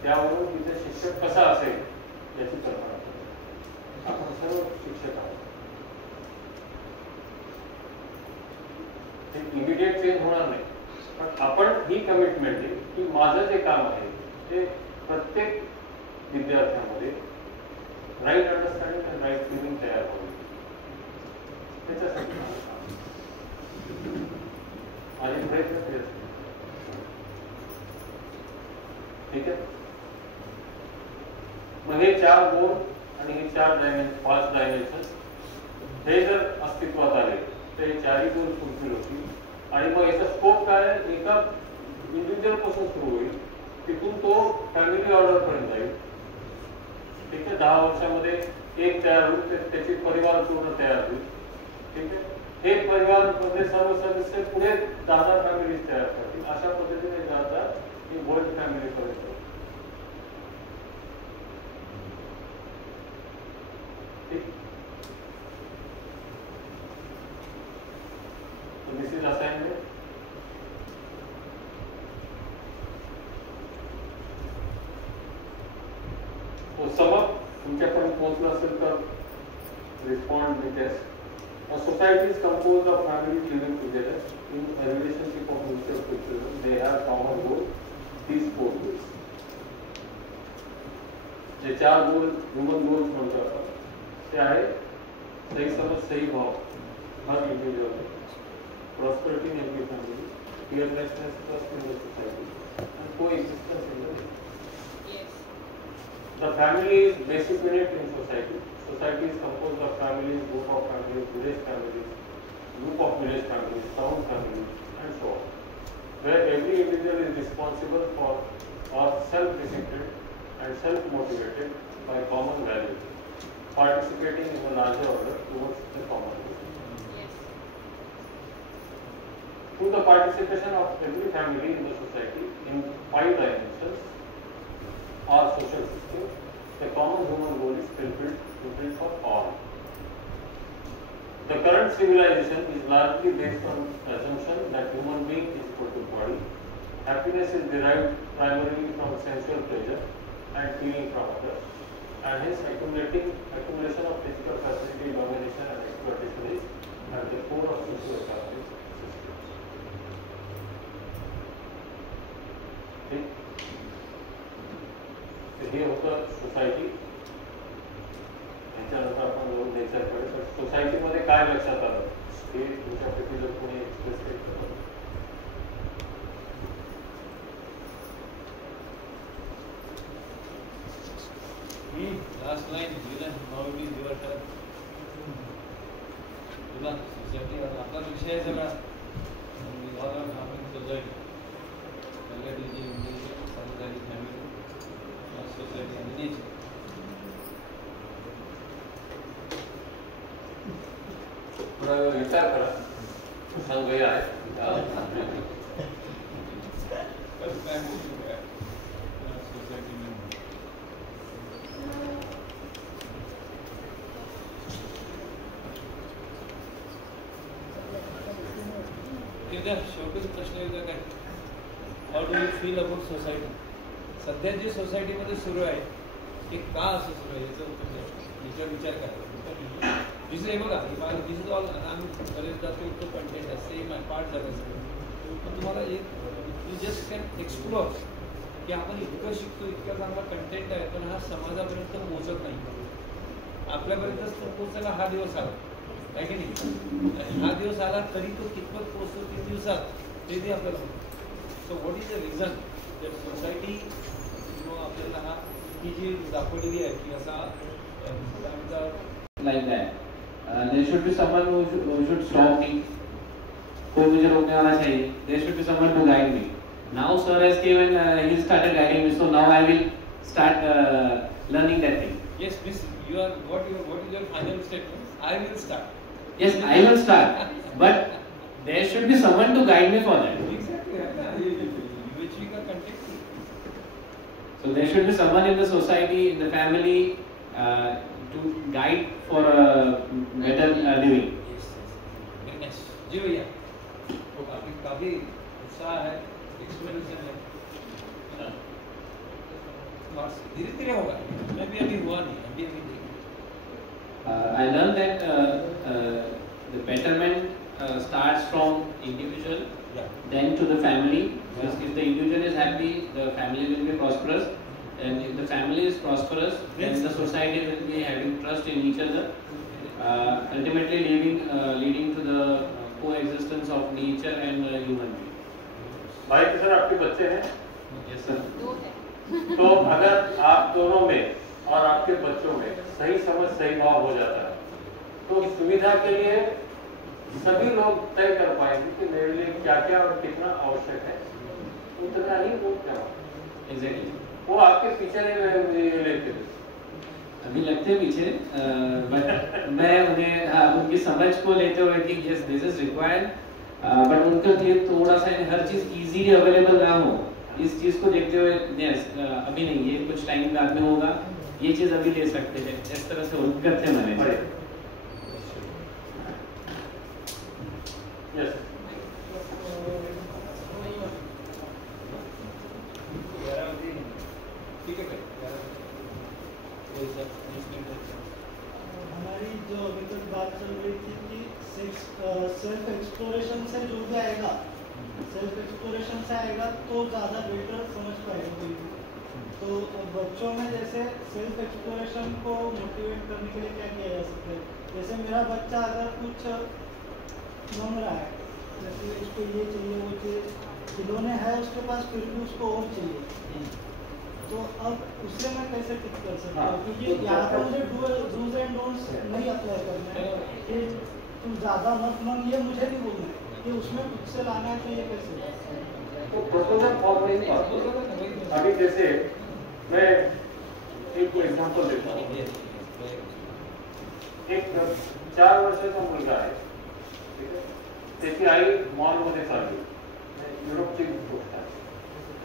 त्यावरून तिथे शिक्षक कसा असेल याची कल्पना करतो. आपण सर्व शिक्षक आहोत. ते इमिडिएट चेंज होणार नाही, पण आपण ही कमिटमेंट आहे की माझं जे काम आहे ते प्रत्येक विद्यार्थ्यांमध्ये राईट अंडरस्टँडिंग आणि राईट फिलिंग तयार व्हावी, त्याच्यासाठी माझे प्रयत्न केले. ठीक आहे. मग हे 4 गोल आणि हे 5 डायमेन्शन हे जर अस्तित्वात आले तर हे 4ही गोल फुलफिल होतील. आणि मग याचा स्कोप काय, एका इंडिव्हिज्युअल पासून सुरू होईल, तिथून तो फॅमिली ऑर्डर पर्यंत जाईल. ठीक आहे. 10 वर्षामध्ये एक तयार होईल, त्याचे परिवार पूर्ण तयार होईल. ठीक आहे. हे परिवार मध्ये सर्व सदस्य पुढे 10 फॅमिलीज तयार करतील. अशा पद्धतीने जातात की वर्ल्ड फॅमिली पर्यंत. This is assignment. So sum up, तुमच्यापर्यंत पोहोचलं असेल तर respond with this. A society is composed of families living together in a relationship of mutual fulfillment. They have common goals. These 4 goals. जे 4 गोल human goals म्हणतो आपण ते आहे सही समज, सही भाव हर individual, prosperity in every family, fearlessness, trust in the society, and coexistence in the nation. Yes. The family is basic unit in society. Society is composed of families, group of families, village families, group of village families, town families, and so on, where every individual is responsible for or self-disciplined and self-motivated by common values, participating in a larger order towards the common good. Through the participation of every family in the society in 5 dimensions or social system, the common human goal is fulfilled for all. The current civilization is largely based on the assumption that human being is equal to body. Happiness is derived primarily from sensual pleasure and feeling from others, and hence accumulation of physical facility, domination, and exploitation is at the core of socio-economic systems. ठीक? हे होतं society. याच्यानंतर आपण जाऊ नेचरकडे. तर सोसायटीमध्ये काय लक्षात आलं हे तुमच्यापैकी जर कोणी एक्सप्रेस केलं. Last line, now it is your turn. तुला सोसायटी आपला विषय आहे सगळा सोसायटी सामुदायिक फॅमिली सोसायटी आणि नेचर. थोडा वेळ विचार करा. संघ आहे शेवटी प्रश्न एकदा काय, how do you feel about society? सध्या जे सोसायटीमध्ये सुरू आहे ते का असं सुरू आहे याचा विचार करा. दिस आहे बघा, दिस इज ऑल. आम्ही बरेच जातो तो कंटेंट आहे, सेम आहे, पार्ट झालं सगळं. पण तुम्हाला एक यू जस्ट कॅन एक्सप्लोर की आपण इतकं शिकतो, इतका चांगला कंटेंट आहे, पण हा समाजापर्यंत पोहोचत नाही. आपल्यापर्यंतच तो पोहोचायला हा दिवस आला आहे की नाही. हा दिवस आला तरी तो कितपत पोहोचतो 3 दिवसात ते आपल्याला. So what is the reason that society आपल्याला हा ही जी दाखवलेली आहे की असा like that. There should be someone who should stop me. कोई मुझे रोकने वाला चाहिए. There should be someone to guide me. Now sir has came and he started guiding me. So now I will start learning that thing. Yes, miss, you are what is your final statement? I will start. Yes, I will start. But there should be someone to guide me for that. Exactly. Which we can contact. So there should be someone in the society, in the family, to guide for a better living. Yes. Very nice. जी भैया, तो काफी उत्साह है, experience है. धीरे-धीरे होगा. मैं भी अभी हुआ नहीं, अभी I learned that the betterment starts from individual, then to the family. Because if the individual is happy, the family will be prosperous. And if the family is prosperous, then the society will be having trust in each other, ultimately leading to the coexistence of nature and human being. भाई sir आपके बच्चे हैं? Yes sir. तो अगर आप दोनों में और आपके बच्चों में सही समझ सही भाव हो जाता है तो सुविधा के लिए सभी लोग तय कर पाएंगे कि मेरे लिए क्या क्या और कितना आवश्यक है, उतना ही वो क्या. Exactly. वो आपके पीछे नहीं लेते अभी लगते हैं पीछे, बट मैं उन्हें उनकी समझ को लेते हुए कि yes this is required, but उनके लिए थोड़ा सा हर चीज इजीली अवेलेबल ना हो, इस चीज को देखते हुए यस अभी नहीं, ये कुछ टाइम बाद में होगा, ये चीज अभी ले सकते हैं, इस तरह से करते हैं मैंने. यस ठीक है. हमारी जो अभी तक बात चल रही थी कि सेल्फ एक्सप्लोरेशन से जो भी आएगा, सेल्फ एक्सप्लोरेशन से आएगा तो ज़्यादा बेटर समझ पाएगा कोई भी. तो बच्चों में जैसे सेल्फ एक्सप्लोरेशन को मोटिवेट करने के लिए क्या किया जा सकता है? जैसे मेरा बच्चा अगर कुछ मांग रहा है, जैसे इसको ये चाहिए वो चाहिए, खिलौने है उसके पास फिर भी उसको और चाहिए, तो अब उससे मैं कैसे टिक कर सकता हूँ? क्योंकि यहाँ पर मुझे डूज एंड डोंट्स नहीं अप्लाई करना है. तू ज़्यादा मत मांग, ये मुझे नहीं बोलना है, ये उसमें खुद से लाना है, तो ये कैसे? तो प्रपोजल फॉर्म में ही अभी जैसे मैं एक एग्जांपल देता हूँ। एक 4 वर्षाचा मुलगा आहे, ठीक आहे, त्याची आई मॉलमध्ये चालली, युरोपची गोष्ट आहे,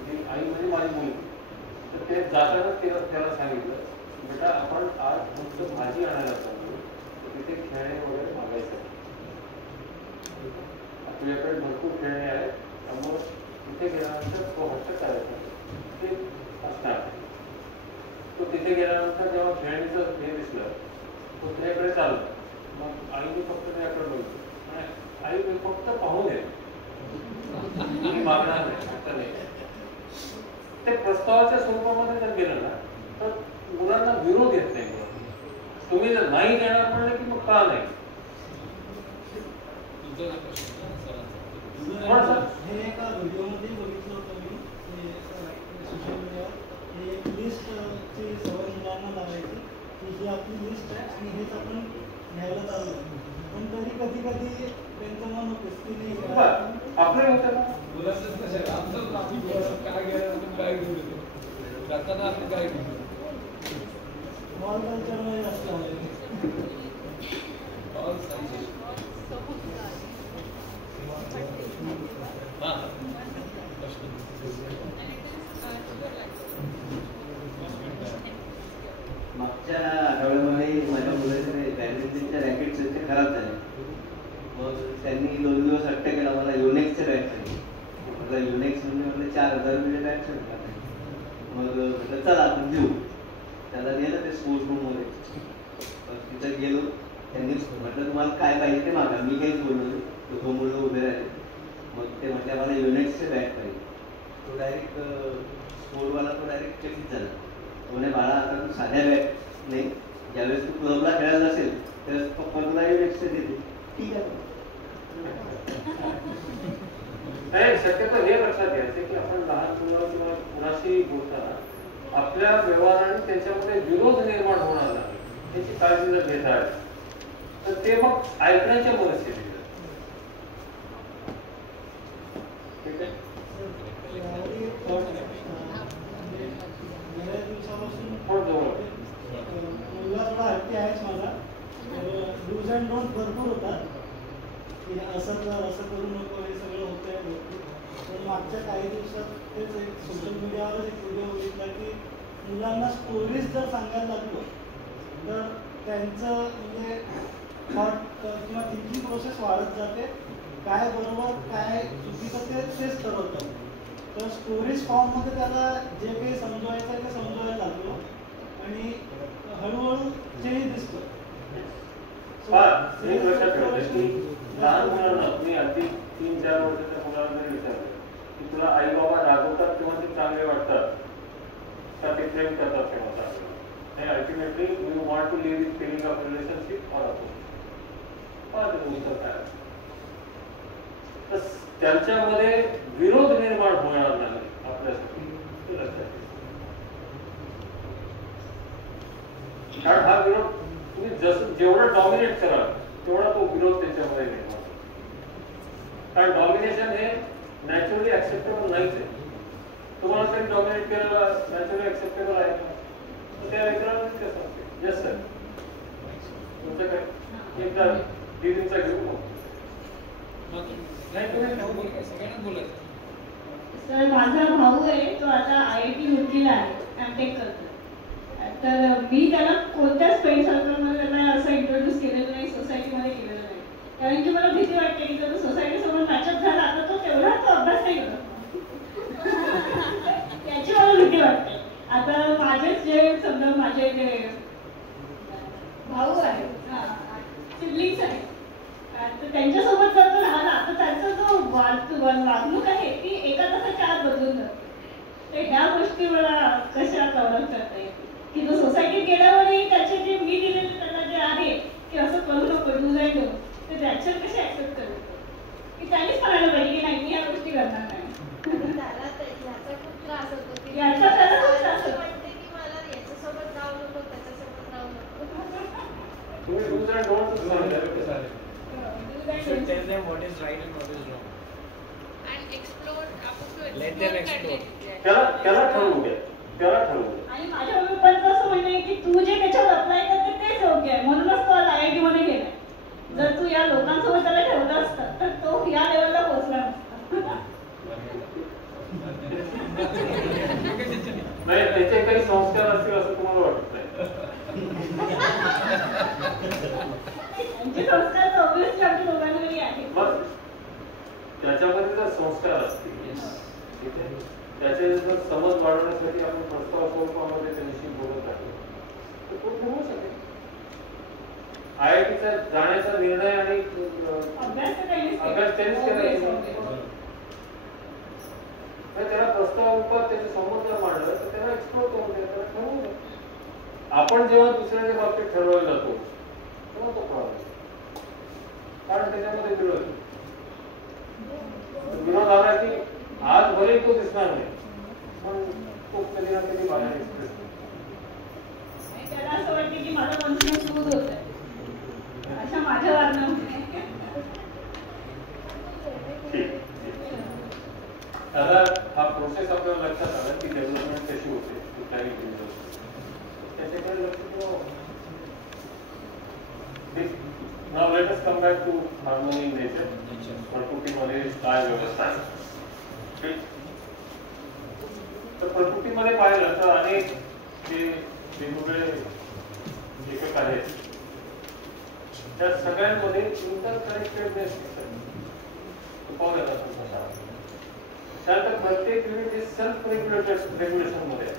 ती आई म्हणजे माझी मुलगी. तर ते जाताना त्याला सांगितलं, बेटा आपण आज फक्त भाजी आणायला चाललो, तिथे खेळणे वगैरे मागायचं, तुझ्याकडे भरपूर खेळणे आहेत, त्यामुळे तिथे गेल्यानंतर तो हट्ट करायचा ते असणार. तो तिथे गेल्यानंतर जेव्हा खेळणीचं हे दिसलं, तो त्याच्याकडे चालला. मग आईने फक्त त्याच्याकडे बघितलं, आई फक्त पाहून येईल, मागणार नाही, फक्त नाही. ते प्रस्तावाच्या स्वरूपामध्ये जर गेलं ना, तर मुलांना विरोध येत नाही. तुम्ही जर नाही देणार म्हणलं की मग का नाही? हे एका व्हिडिओमध्ये बघितलं होतं मी, सोशल मीडियावर, हे एक लिस्टची सवय मुलांना लावायची की ही आपली लिस्ट आहे आणि हेच आपण घ्यायला चालू आहे. पण तरी कधी कधी त्यांचं मन होतं की नाही आपले होतं ना मुलांचं कसं आमचं काय घ्यायला काय घेऊन येतो, जाताना आपण काय घेऊन येतो. मॉल कल्चरमध्ये जास्त आहे. मागच्या आठवड्यामध्ये माझ्या मुलाचे बॅडमिंटनच्या रॅकेट्स ते खराब झाले. मग त्यांनी 2 दिवस हट्ट केला, मला युनेक्सचे बॅट पाहिजे. म्हटलं युनेक्स म्हणजे म्हटलं 4000 रुपये बॅट सांगतात. मग म्हटलं चला आपण घेऊ. त्याला गेलं ते स्पोर्ट्स रूममध्ये, तिथं गेलो. त्यांनी म्हटलं तुम्हाला काय पाहिजे ते मागा. मी काहीच बोललो नाही, तो मुलं उभे राहिले. मग ते म्हटलं मला युनेक्सचे बॅट पाहिजे. तो डायरेक्ट स्पोर्टवाला तो डायरेक्ट चकित झाला. म्हणे बाळा आता तू साध्या बॅट नाही, ज्यावेळेस तू क्लबला खेळायला असेल त्यावेळेस पप्पा तुला युनेक्सचे देते. ठीक आहे. नाही, शक्यतो हे लक्षात घ्यायचं की आपण लहान मुलं किंवा कुणाशी बोलताना आपल्या व्यवहाराने त्यांच्यामध्ये विरोध निर्माण होणार नाही याची काळजी जर घेत आहे तर ते मग ऐकण्याच्या मनस्थितीत. ठीक आहे. बऱ्याच दिवसापासून जवळ मुलगा थोडा हट्टी आहेच माझा. डूज अँड डोंट भरपूर होतात की असं कर, असं करू नको, हे सगळं होतंय भरपूर. पण मागच्या काही दिवसात तेच एक सोशल मीडियावरच एक व्हिडिओ बघितला की मुलांना स्टोरीज जर सांगायला लागलो तर त्यांचं म्हणजे थॉट किंवा थिंकिंग प्रोसेस वाढत जाते. काय बरोबर काय चुकीचं तेच ठरवतं. तर स्टोरीज फॉर्ममध्ये त्याला जे काही समजवायचं आहे ते समजवायला लागलो आणि हळूहळू चेंज दिसतो. एक लक्षात ठेवायचं की लहान मुलांना मी अगदी 3-4 वर्षाच्या मुलांना जरी विचारलं की तुला आई बाबा रागवतात किंवा ते चांगले वाटतात का, ते प्रेम करतात किंवा चांगले, आणि ultimately you want to live with feeling of relationship or opposite उत्तर काय तर त्यांच्यामध्ये विरोध निर्माण होणार नाही आपल्यासाठी, ते लक्षात घ्या. कारण हा विरोध तुम्ही जसं जेवढं डॉमिनेट कराल तेवढा तो विरोध त्याच्यामध्ये निर्माण होतो. कारण डॉमिनेशन हे नॅचरली ऍक्सेप्टेबल नाहीच आहे. तुम्हाला तरी डॉमिनेट केलेलं नॅचरली ऍक्सेप्टेबल आहे का? तर त्या लेकरांना कसं असते. येस सर, तुमचं काय एकदा दिदींचा घेऊ मग सगळ्यांना बोलायचं. सर माझा भाऊ आहे, तो आता IIT रुड़कीला आहे, एमटेक करतो. तर मी त्याला कोणत्याच फ्रेंड सर्कलमध्ये त्याला असं इंट्रोड्यूस केलेलं नाही, सोसायटीमध्ये केलेलं नाही. कारण की मला भीती वाटते की जर सोसायटीसोबत मॅचअप झाला तर तो तेवढा तो अभ्यास नाही करत. त्याची मला भीती वाटते. आता माझेच जे समजा माझे जे भाऊ आहेत, सिबलिंग्स आहेत, तर त्यांच्यासोबत जर तो राहिला तर त्यांचा जो वागणूक आहे ती एका तासाच्या आत बदलून जाते. तर ह्या गोष्टी मला कशा कव्हर करता येतील की जो सोसायटीत गेल्यावरही त्याचे जे मी दिलेले त्यांना जे आहे की असं करू नको, डू नाही करू, तर त्याच्यात कसे ऍक्सेप्ट करू की त्यांनीच म्हणायला पाहिजे की नाही मी ह्या गोष्टी करणार नाही. त्याला ह्याचा खूप त्रास होतो की याचा त्याला खूप त्रास होतो. वाटते की मला याच्यासोबत राहू नको, त्याच्यासोबत राहू नको. तुम्ही डूज अँड डोंट्स सांगितलं कसं आहे. You should tell them what is right and what is wrong. And explore, आपण तो Let them explore explore. करणे. त्याला ठरवू द्या, त्याला ठरवू द्या. आणि माझ्या पप्पांचं असं म्हणणं आहे की तू जे त्याच्यावर अप्लाय करते तेच योग्य आहे, म्हणूनच तो IIT मध्ये गेलाय. जर तू या लोकांसोबत त्याला ठेवलं असतं तर तो या लेवलला पोहोचला नसता. नाही, त्याचे काही संस्कार असतील असं तुम्हाला वाटत नाही? त्यांचे संस्कार तर ऑब्व्हियसली आमच्या दोघांकडे आहेत. मग त्याच्यामध्ये जर संस्कार असतील, ठीक आहे, त्याचे जर समज वाढवण्यासाठी आपण प्रस्ताव स्वरूपामध्ये त्याच्याशी बोलत आहे तर तो ठरवू शकेल. IIT जाण्याचा निर्णय आणि अभ्यास त्यांनीच केला. त्याला प्रस्ताव रूपात त्याचे समज जर मांडलं तर त्याला एक्सप्लोर करून द्या, त्याला ठरवू द्या. आपण जेव्हा दुसऱ्याच्या बाबतीत ठरवायला जातो तेव्हा तो प्रॉब्लेम, कारण त्याच्यामध्ये विरोध आला की आज भले तो दिसणार नाही पण तो कधी ना कधी बाहेर एक्सप्रेस त्याला असं वाटतं की माझं कॉन्फिडन्स लूज होत आहे अशा माझ्या वागण्यामुळे. आता हा प्रोसेस आपल्याला लक्षात आला की डेव्हलपमेंट कशी होते कुठल्याही त्याच्याकडे लक्ष ठेवा. Now let us come back to harmony in nature. प्रकृतीमध्ये काय व्यवस्था आहे. तर प्रकृतीमध्ये पाहिलं तर अनेक जे वेगवेगळे एकक आहेत त्या सगळ्यांमध्ये इंटर कनेक्टेडनेस पाहूया का तुमचा. त्यानंतर प्रत्येक युनिट हे सेल्फ रेग्युलेशन मध्ये आहे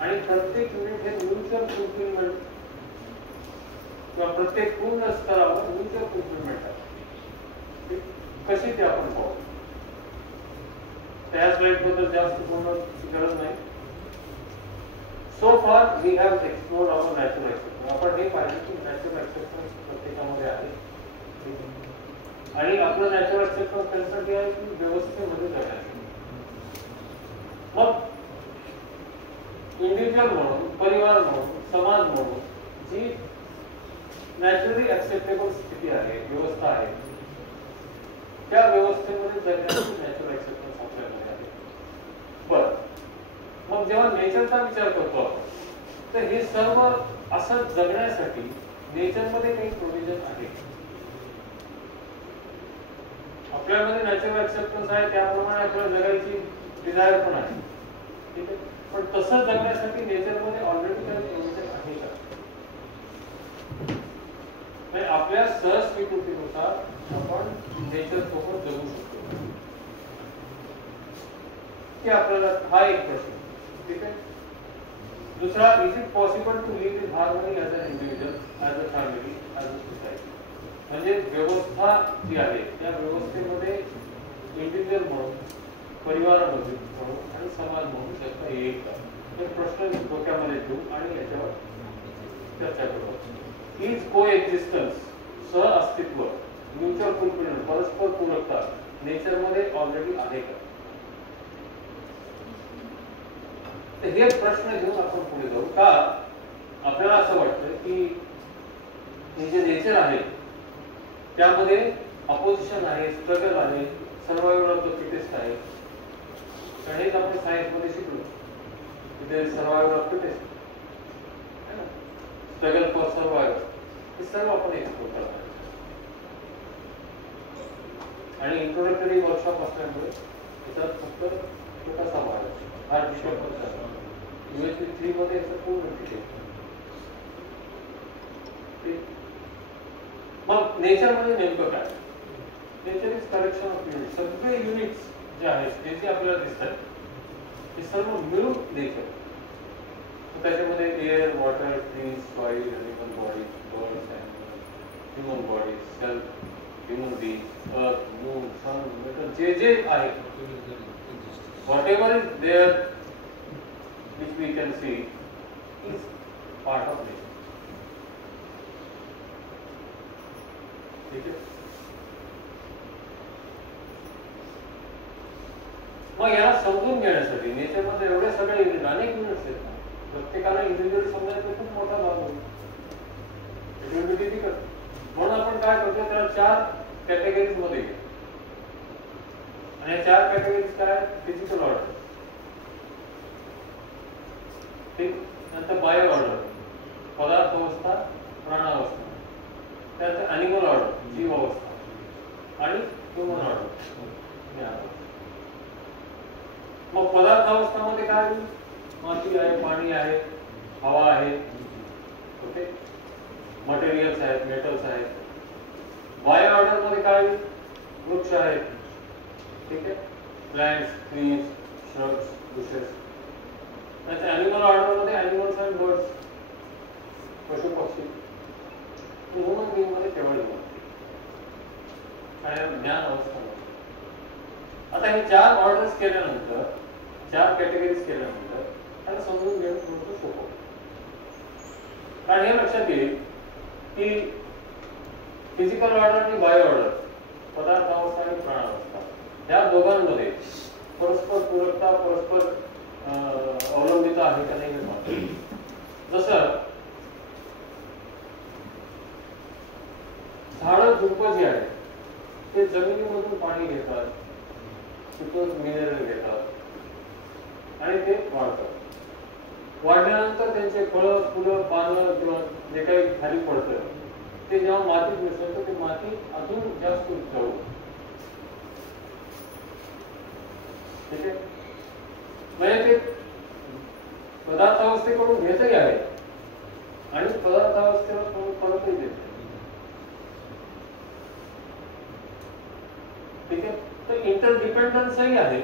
आणि प्रत्येक युनिट हे म्युच्युअल फुलफिलमेंट किंवा प्रत्येक पूर्ण स्तरावर म्युच्युअल फुलफिलमेंट आहे. कशी ते आपण पाहू. त्या स्लाइड बद्दल जास्त बोलण्याची गरज नाही. So far we have explored our natural acceptance. आपण हे पाहिलं की नॅचरल एक्सेप्टन्स प्रत्येकामध्ये आहे आणि आपलं नॅचरल एक्सेप्टन्स त्यासाठी आहे की व्यवस्थेमध्ये जगायचं. मग इंडिव्हिज्युअल म्हणून, परिवार म्हणून, समाज म्हणून जी नॅचरली ऍक्सेप्टेबल स्थिती आहे, व्यवस्था आहे, त्या व्यवस्थेमध्ये जगण्याची नॅचरल एक्सेप्टन्स आपल्याकडे आहे. बरं, मग जेव्हा नेचरचा विचार करतो आपण तर हे सर्व असं जगण्यासाठी नेचरमध्ये काही प्रोव्हिजन आहे. आपल्यामध्ये नॅचरल ऍक्सेप्टन्स आहे त्याप्रमाणे आपल्याला जगायची डिझायर पण आहे, ठीक आहे. पण तसं जगण्यासाठी नेचरमध्ये ऑलरेडी काही प्रोव्हिजन आहे का? आपल्या सहज स्वीकृतीनुसार आपण नेचर सोबत जगू शकतो की आपल्याला, हा एक प्रश्न, ठीक आहे. दुसरा, is it possible to live in harmony as a individual, as a family, as a society. म्हणजे व्यवस्था जी आहे त्या व्यवस्थेमध्ये इंडिव्हिज्युअल म्हणून, परिवारामध्ये म्हणून आणि समाज म्हणून जगता येईल का? हे प्रश्न डोक्यामध्ये ठेवू आणि याच्यावर चर्चा करू. हीच को एक्झिस्टन्स, सह अस्तित्व, म्युच्युअल फुलफिलमेंट, परस्पर पूरकता नेचरमध्ये ऑलरेडी आहे का? तर हे प्रश्न घेऊन आपण पुढे जाऊ. का आपल्याला असं वाटतं की हे जे नेचर आहे त्यामध्ये अपोजिशन आहे, स्ट्रगल आहे, सर्वायवल ऑफ द फिटेस्ट आहे. कारण हेच आपण सायन्स मध्ये शिकलो, तिथे survival of fittest, struggle for survival, हे सर्व आपण एक्सप्लोर करणार. आणि इंट्रोडक्टरी वर्कशॉप असल्यामुळे त्याच्यात फक्त छोटासा भाग आहे. हा विषय फक्त USP 3 मध्ये याचं पूर्ण डिटेल. मग नेचर म्हणजे नेमकं काय? Nature is collection of units. सगळे युनिट्स जे आहेत ते जे आपल्याला दिसतात ते सर्व मिळून नेचर. त्याच्यामध्ये air, water, trees, soil, animal body, birds, human body, self, human being, अर्थ, मून, सन, मेटल, जे जे आहे, whatever is there which we can see is part of nature. ठीक आहे. मग याला समजून घेण्यासाठी नेचरमध्ये एवढे सगळे युनिट, अनेक युनिट्स आहेत, प्रत्येकाला इंडिव्हिज्युअली समजायचं खूप मोठा भाग होतो. It will be difficult. म्हणून आपण काय करतो, त्याला 4 कॅटेगरीज मध्ये येईल. आणि या 4 कॅटेगरीज काय? फिजिकल ऑर्डर, ठीक, नंतर बायो ऑर्डर, पदार्थ अवस्था, प्राणावस्था, त्यानंतर अॅनिमल ऑर्डर, जीव अवस्था, आणि ह्युमन ऑर्डर. मग पदार्थावस्थामध्ये काय होईल? माती आहे, पाणी आहे, हवा आहे, ओके, मटेरियल्स आहेत, मेटल्स आहेत. बायो ऑर्डर मध्ये काय होईल? वृक्ष आहेत, ठीक आहे, प्लांट्स, ट्रीज, श्रब्स, बुशेस. त्याच्या अॅनिमल ऑर्डर मध्ये अॅनिमल्स अँड बर्ड्स, पशु पक्षी. ह्युमन बिंग मध्ये केवळ काय? ज्ञान अवस्था. आता हे 4 ऑर्डर्स केल्यानंतर, 4 कॅटेगरीज केल्यानंतर त्याला समजून घेणं थोडंसं सोपं. कारण हे लक्षात येईल की फिजिकल ऑर्डर आणि बायो ऑर्डर, पदार्थावस्था आणि प्राणावस्था, या दोघांमध्ये परस्पर पूरकता, परस्पर अवलंबिता आहे का नाही. जसं झाडं झुडपं जी आहेत ते जमिनीमधून पाणी घेतात, तिथून मिनरल घेतात आणि ते वाढतात. वाढल्यानंतर त्यांचे फळं, फुलं, पानं किंवा जे काही खाली पडतं ते जेव्हा मातीत मिसळतं ते माती अजून जास्त उंचावू, ठीक आहे. म्हणजे ते पदार्थावस्थेकडून घेतही आहे आणि पदार्थावस्थेला परतही देते, ठीक आहे. तर इंटरडिपेंडन्सही आहे,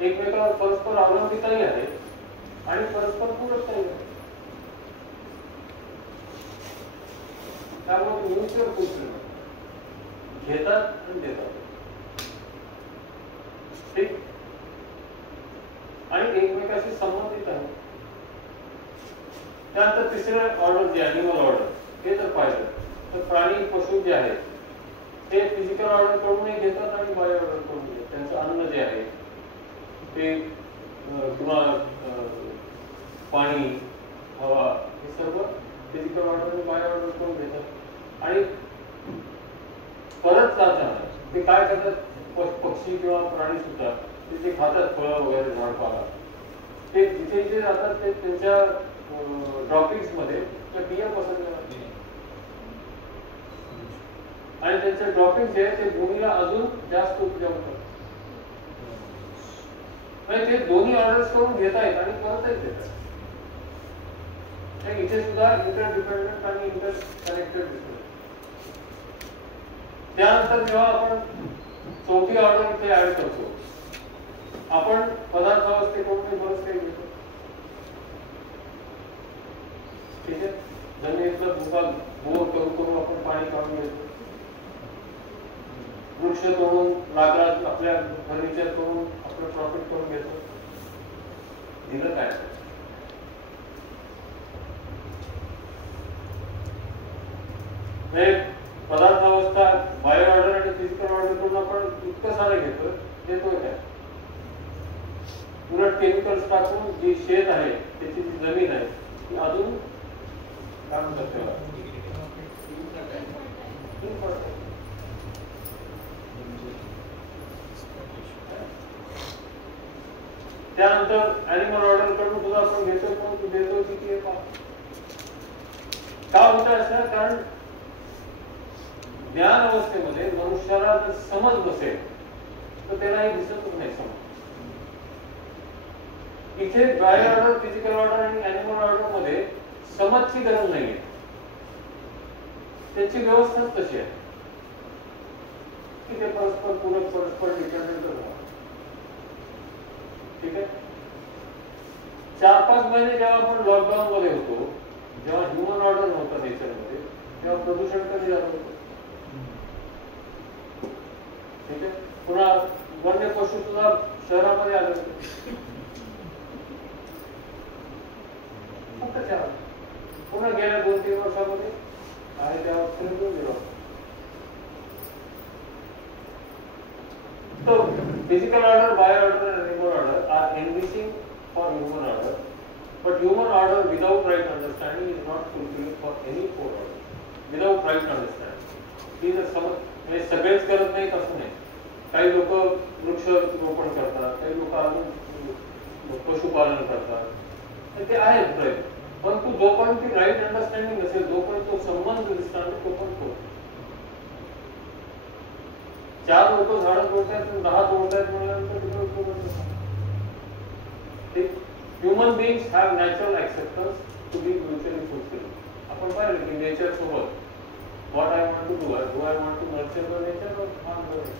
एकमेकांवर परस्पर अवलंबितही आहे आणि परस्पर पूरकताही आहे. त्यामुळे म्युच्युअल फुलफिलमेंट, घेतात आणि देतात, ठीक, आणि एकमेकाशी संबंधित आहे. त्यानंतर तिसरे ऑर्डर जे अॅनिमल ऑर्डर, हे जर पाहिलं तर प्राणी पशु जे आहेत ते फिजिकल ऑर्डर कडूनही घेतात आणि बायो ऑर्डर कडून घेतात. त्यांचं अन्न जे आहे ते किंवा पाणी, हवा, हे सर्व फिजिकल ऑर्डर आणि बायो ऑर्डर कडून घेतात. आणि परत जाताना ते काय करतात? पक्षी किंवा प्राणी सुद्धा ते खातात फळं वगैरे, झाडपाला. ते जिथे जिथे जातात ते त्यांच्या ड्रॉपिंग्स मध्ये त्या बिया पसरल्या जातात आणि त्यांचे ड्रॉपिंग जे आहे ते भूमीला अजून जास्त उपजाऊ करतात. म्हणजे ते दोन्ही ऑर्डर्स करून घेत आहेत आणि परतही देत आहेत. इथे सुद्धा इंटरडिपेंडंट आणि इंटरकनेक्टेड दिसत. त्यानंतर जेव्हा आपण चौथी ऑर्डर इथे ऍड करतो, आपण पदार्थावस्थेकडून बरंच काही घेतो, ठीक आहे. जमिनीतला भूभाग बोर करून करून आपण पाणी काढून घेतो, वृक्ष तोडून, लाकडात आपल्या फर्निचर करून आपलं प्रॉफिट करून घेतो. दिलं काय? पदार्थावस्था, बायो ऑर्डर आणि फिजिकल ऑर्डर करून आपण इतकं सारं घेतो, देतोय काय? उलट केमिकल्स टाकून जी शेत आहे, त्याची जी जमीन आहे ती अजून काम करते. त्यानंतर अॅनिमल ऑर्डर कडून सुद्धा आपण घेतोय, पण तू देतोय किती आहे का होत असं? कारण ज्ञान अवस्थेमध्ये मनुष्याला जर समज बसेल तर त्यालाही दिसतच नाही समज. इथे बायो ऑर्डर, फिजिकल ऑर्डर आणि अॅनिमल ऑर्डर मध्ये समजची गरज नाहीये, त्याची व्यवस्थाच तशी आहे की ते परस्पर पूरक, परस्पर डिपेंडंट राहतात, ठीक आहे. 4-5 महिने जेव्हा आपण लॉकडाऊन मध्ये होतो, जेव्हा ह्युमन ऑर्डर नव्हता नेचरमध्ये, तेव्हा प्रदूषण कमी झालं होतं, ठीक आहे. पुन्हा वन्य पशु सुद्धा शहरामध्ये आले होते, फक्त 4. पुन्हा गेल्या 2-3 वर्षामध्ये आहे तेव्हा फिरून गेलो. So, physical order, bio order, and animal order are enriching for human order, but human order without right understanding is not fulfilling for any 4 orders. Without right understanding, these are some म्हणजे सगळेच करत नाहीत असं नाही. काही लोक वृक्ष रोपण करतात, काही लोक अजून पशुपालन करतात, तर ते आहेत प्रयत्न. परंतु जोपर्यंत ती राईट अंडरस्टँडिंग नसेल, जोपर्यंत तो संबंध दिसणार नाही, तोपर्यंत होत. 4 लोक झाडं तोडतात, 10 तोडतात म्हणल्यानंतर तिथे उपयोगच नसतो. Human beings have natural acceptance to be mutually fulfilling. आपण पाहिलं की नेचर सोबत what I want to do I want to nurture the nature or harm the nature.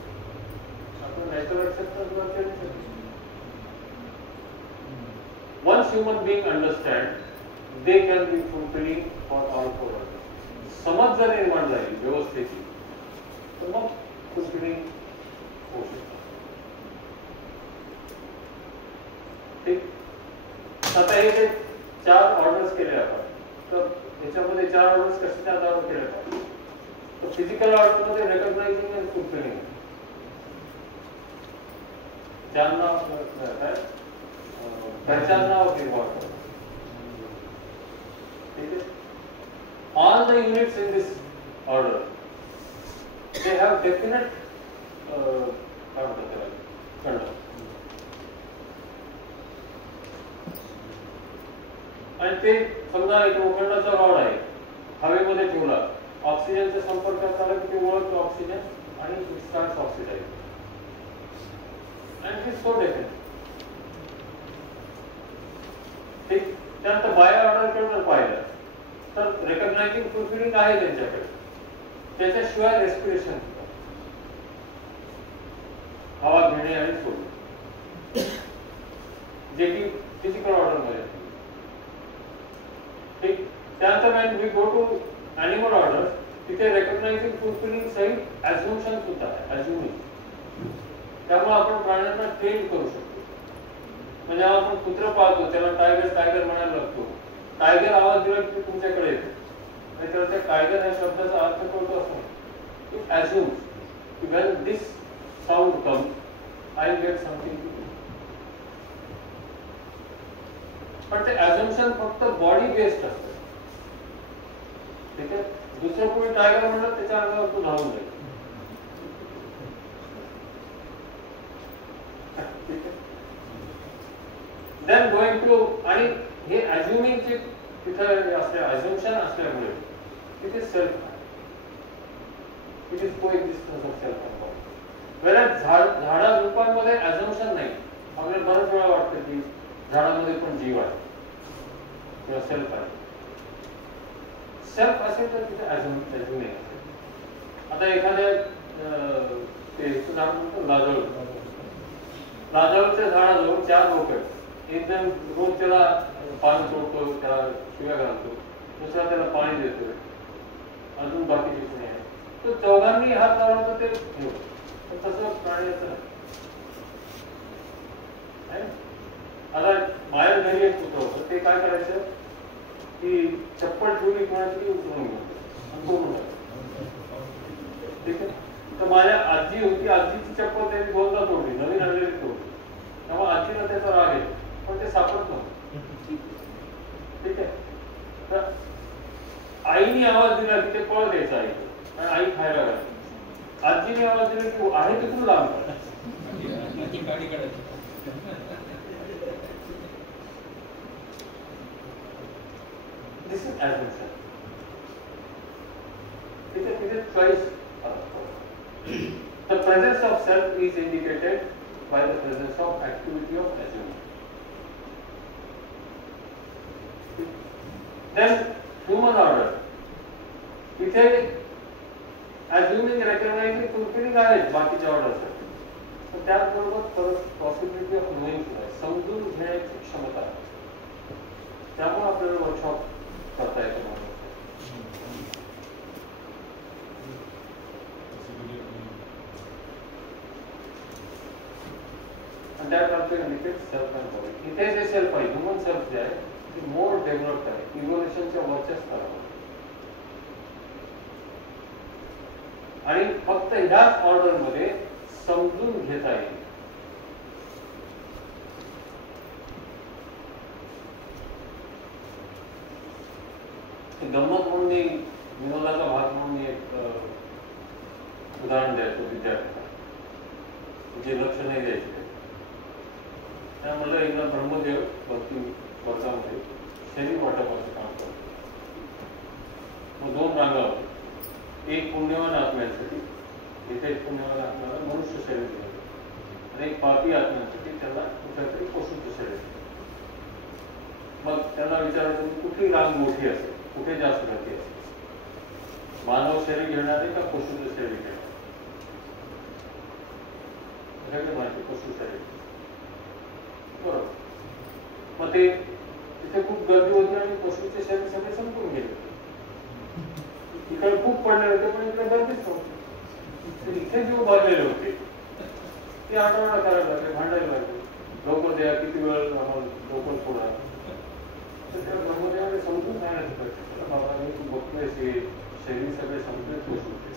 आपण नॅचरल ऍक्सेप्टन्स नर्चर नाही. Once human being understand, they can be fulfilling for all four others. समज जर निर्माण झाली व्यवस्थेची तर मग fulfilling होऊ शकतं. ठीक. आता हे जे 4 ऑर्डर्स केले आपण, तर त्याच्यामध्ये 4 ऑर्डर्स कशाच्या आधारावर केले जातात? तर फिजिकल ऑर्डर मध्ये रेकॉग्नायझिंग अँड फुलफिलिंग. ज्यांना काय पहचानना और रिवॉर्ड. ठीक है. All the units in this order, they have definite conduct. आणि ते समजा एक लोखंडाचा रॉड आहे, हवेमध्ये ठेवला, ऑक्सिजनच्या संपर्कात आला की ते ओळखतो ऑक्सिजन आणि it starts oxidise. And it is so definite. ठीक. त्यानंतर बाय ऑर्डरकडे जर पाहिलं तर रेकॉग्नायझिंग फुलफिलिंग आहे त्यांच्याकडे. त्याच्याशिवाय रेस्पिरेशन, हवा घेणे आणि सोडणे, जे की फिजिकल ऑर्डर मध्ये. ठीक. त्यानंतर when we go to animal orders, तिथे रेकॉग्नायझिंग फुलफिलिंग सहित ॲझ्युम्शन सुद्धा आहे, ॲझ्युमिंग. त्यामुळे आपण प्राण्यांना ट्रेन करू शकतो. म्हणजे आपण कुत्र पाळतो, त्याला टायगर टायगर म्हणायला लागतो, टायगर आवाज दिला की तुमच्याकडे येतो. नाहीतर त्या टायगर ह्या शब्दाचा अर्थ कळतो असं नाही. इट ॲझ्युम्स की when this sound comes, I will get something to do. पण ते ॲझम्पशन फक्त बॉडी बेस्ड असतं. ठीक आहे. दुसरं कोणी टायगर म्हणलं त्याच्या अंगावर तो धावून जाईल. ठीक आहे. देन गोइंग टू, आणि हे ॲझ्युमिंग चे तिथं ॲझम्पशन असल्यामुळे तिथे सेल्फ आहे. It is coexistence of self and body. वेळेस झाडा रूपांमध्ये ॲझम्पशन नाही. आपल्याला बऱ्याच वेळा वाटतं की झाडामध्ये पण जीव आहे किंवा सेल्फ आहे. सेल्फ असेल तर तिथे ॲझ्युमिंग असेल. आता एखाद्या ते झाड म्हणतो लाजळ, लाजळच्या झाडाजवळ 4 लोक आहेत. एक जण रोज त्याला पाणी सोडतो, त्याला शिव्या घालतो, दुसरा त्याला पाणी देतो, अजून बाकीचे कोणी आहे. तर चौघांनी हात लावला तर ते घेऊ. तसं प्राण्याचं नाही. आता माझ्या घरी एक कुत्र होतं, ते काय करायचं की चप्पल ठेवली कोणाची उचलून घेऊन ठीक आहे. तर माझ्या आजी होती, आजीची चप्पल त्यांनी 2दा तोडली, नवीन आणलेली तोडली. त्यामुळे आजीला त्याचा राग आहे, पण ते सापडत नव्हतं. ठीक आहे. तर आईने आवाज दिला की ते पळ द्यायचं आई, आणि आई खायला घालायची. आजीने आवाज दिला की आहे तिथून लांब करा. गाडी काढायची. This is assumption. It is twice. The presence of self is indicated by the presence of activity of assuming. Then human order. इथे assuming, recognizing, fulfilling आहेत बाकीच्या ऑर्डरसाठी. पण त्याचबरोबर पॉसिबिलिटी ऑफ नोईंग सुद्धा, समजून घेण्याची क्षमता आहे. त्यामुळे आपल्याला वर्कशॉप करता येतो. आणि त्या करते सेल्फ अँड बॉडी. इथे जे सेल्फ आहे, ह्युमन सेल्फ जे आहे ते मोर डेव्हलप्ड आहे, इव्होल्युशनच्या वरच्या स्तरावर. आणि फक्त ह्याच ऑर्डर मध्ये समजून घेता येईल. गंमत म्हणून विनोदाचा भाग म्हणून एक उदाहरण द्यायचं विद्यार्थ्यांना, जे लक्ष नाही द्यायचे. त्या म्हणलं एकदा ब्रह्मदेव भक्ती वर्गामध्ये शरीर वाटपाचं काम करतो. मग 2 रांगा होते, एक पुण्यवान आत्म्यांसाठी, इथे एक पुण्यवान आत्म्याला मनुष्य शरीर दिलं आणि एक पापी आत्म्यांसाठी त्यांना कुठल्यातरी पशुचं शरीर दिलं. मग त्यांना विचारायचं की कुठली रांग मोठी असेल, कुठे जास्त गती असेल, मानव शरीर घेणारे का पशुचं शरीर घेणार? माहिती पशु शरीर, बरोबर. मग ते तिथे खूप गर्दी होती आणि पशुचे शरीर सगळे संपून गेले. इकडे खूप पडले होते पण इकडे गर्दीच नव्हती. इथे जे उभारलेले होते ते आठवडा करायला लागले, भांडायला लागले, लोक द्या, किती वेळ लोक सोडा. तर त्या ब्रह्मदेवाने समजून सांगायचं पाहिजे, बाबा मी तू बघतोय शरीर सगळे संपले पशुचे,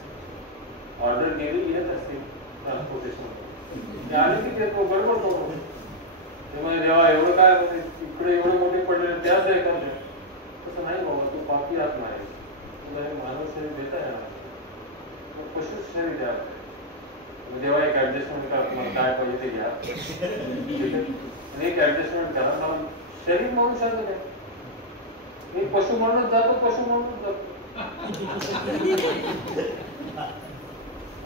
ऑर्डर गेली येत असते ट्रान्सपोर्टेशन आले की ते गडबड करू. त्यामुळे देवा एवढं काय इकडे एवढे मोठे पडले त्याच आहे का? तसं नाही बाबा, तू पापी आत्मा आहे, तुला मानव शरीर देता येणार, पशु शरीर द्या. देवा एक ऍडजस्टमेंट करा, तुम्हाला काय पाहिजे ते घ्या आणि एक ऍडजस्टमेंट करा. शरीर मनुष्याचं नाही, मी पशु म्हणूनच जातो, पशु म्हणूनच जातो.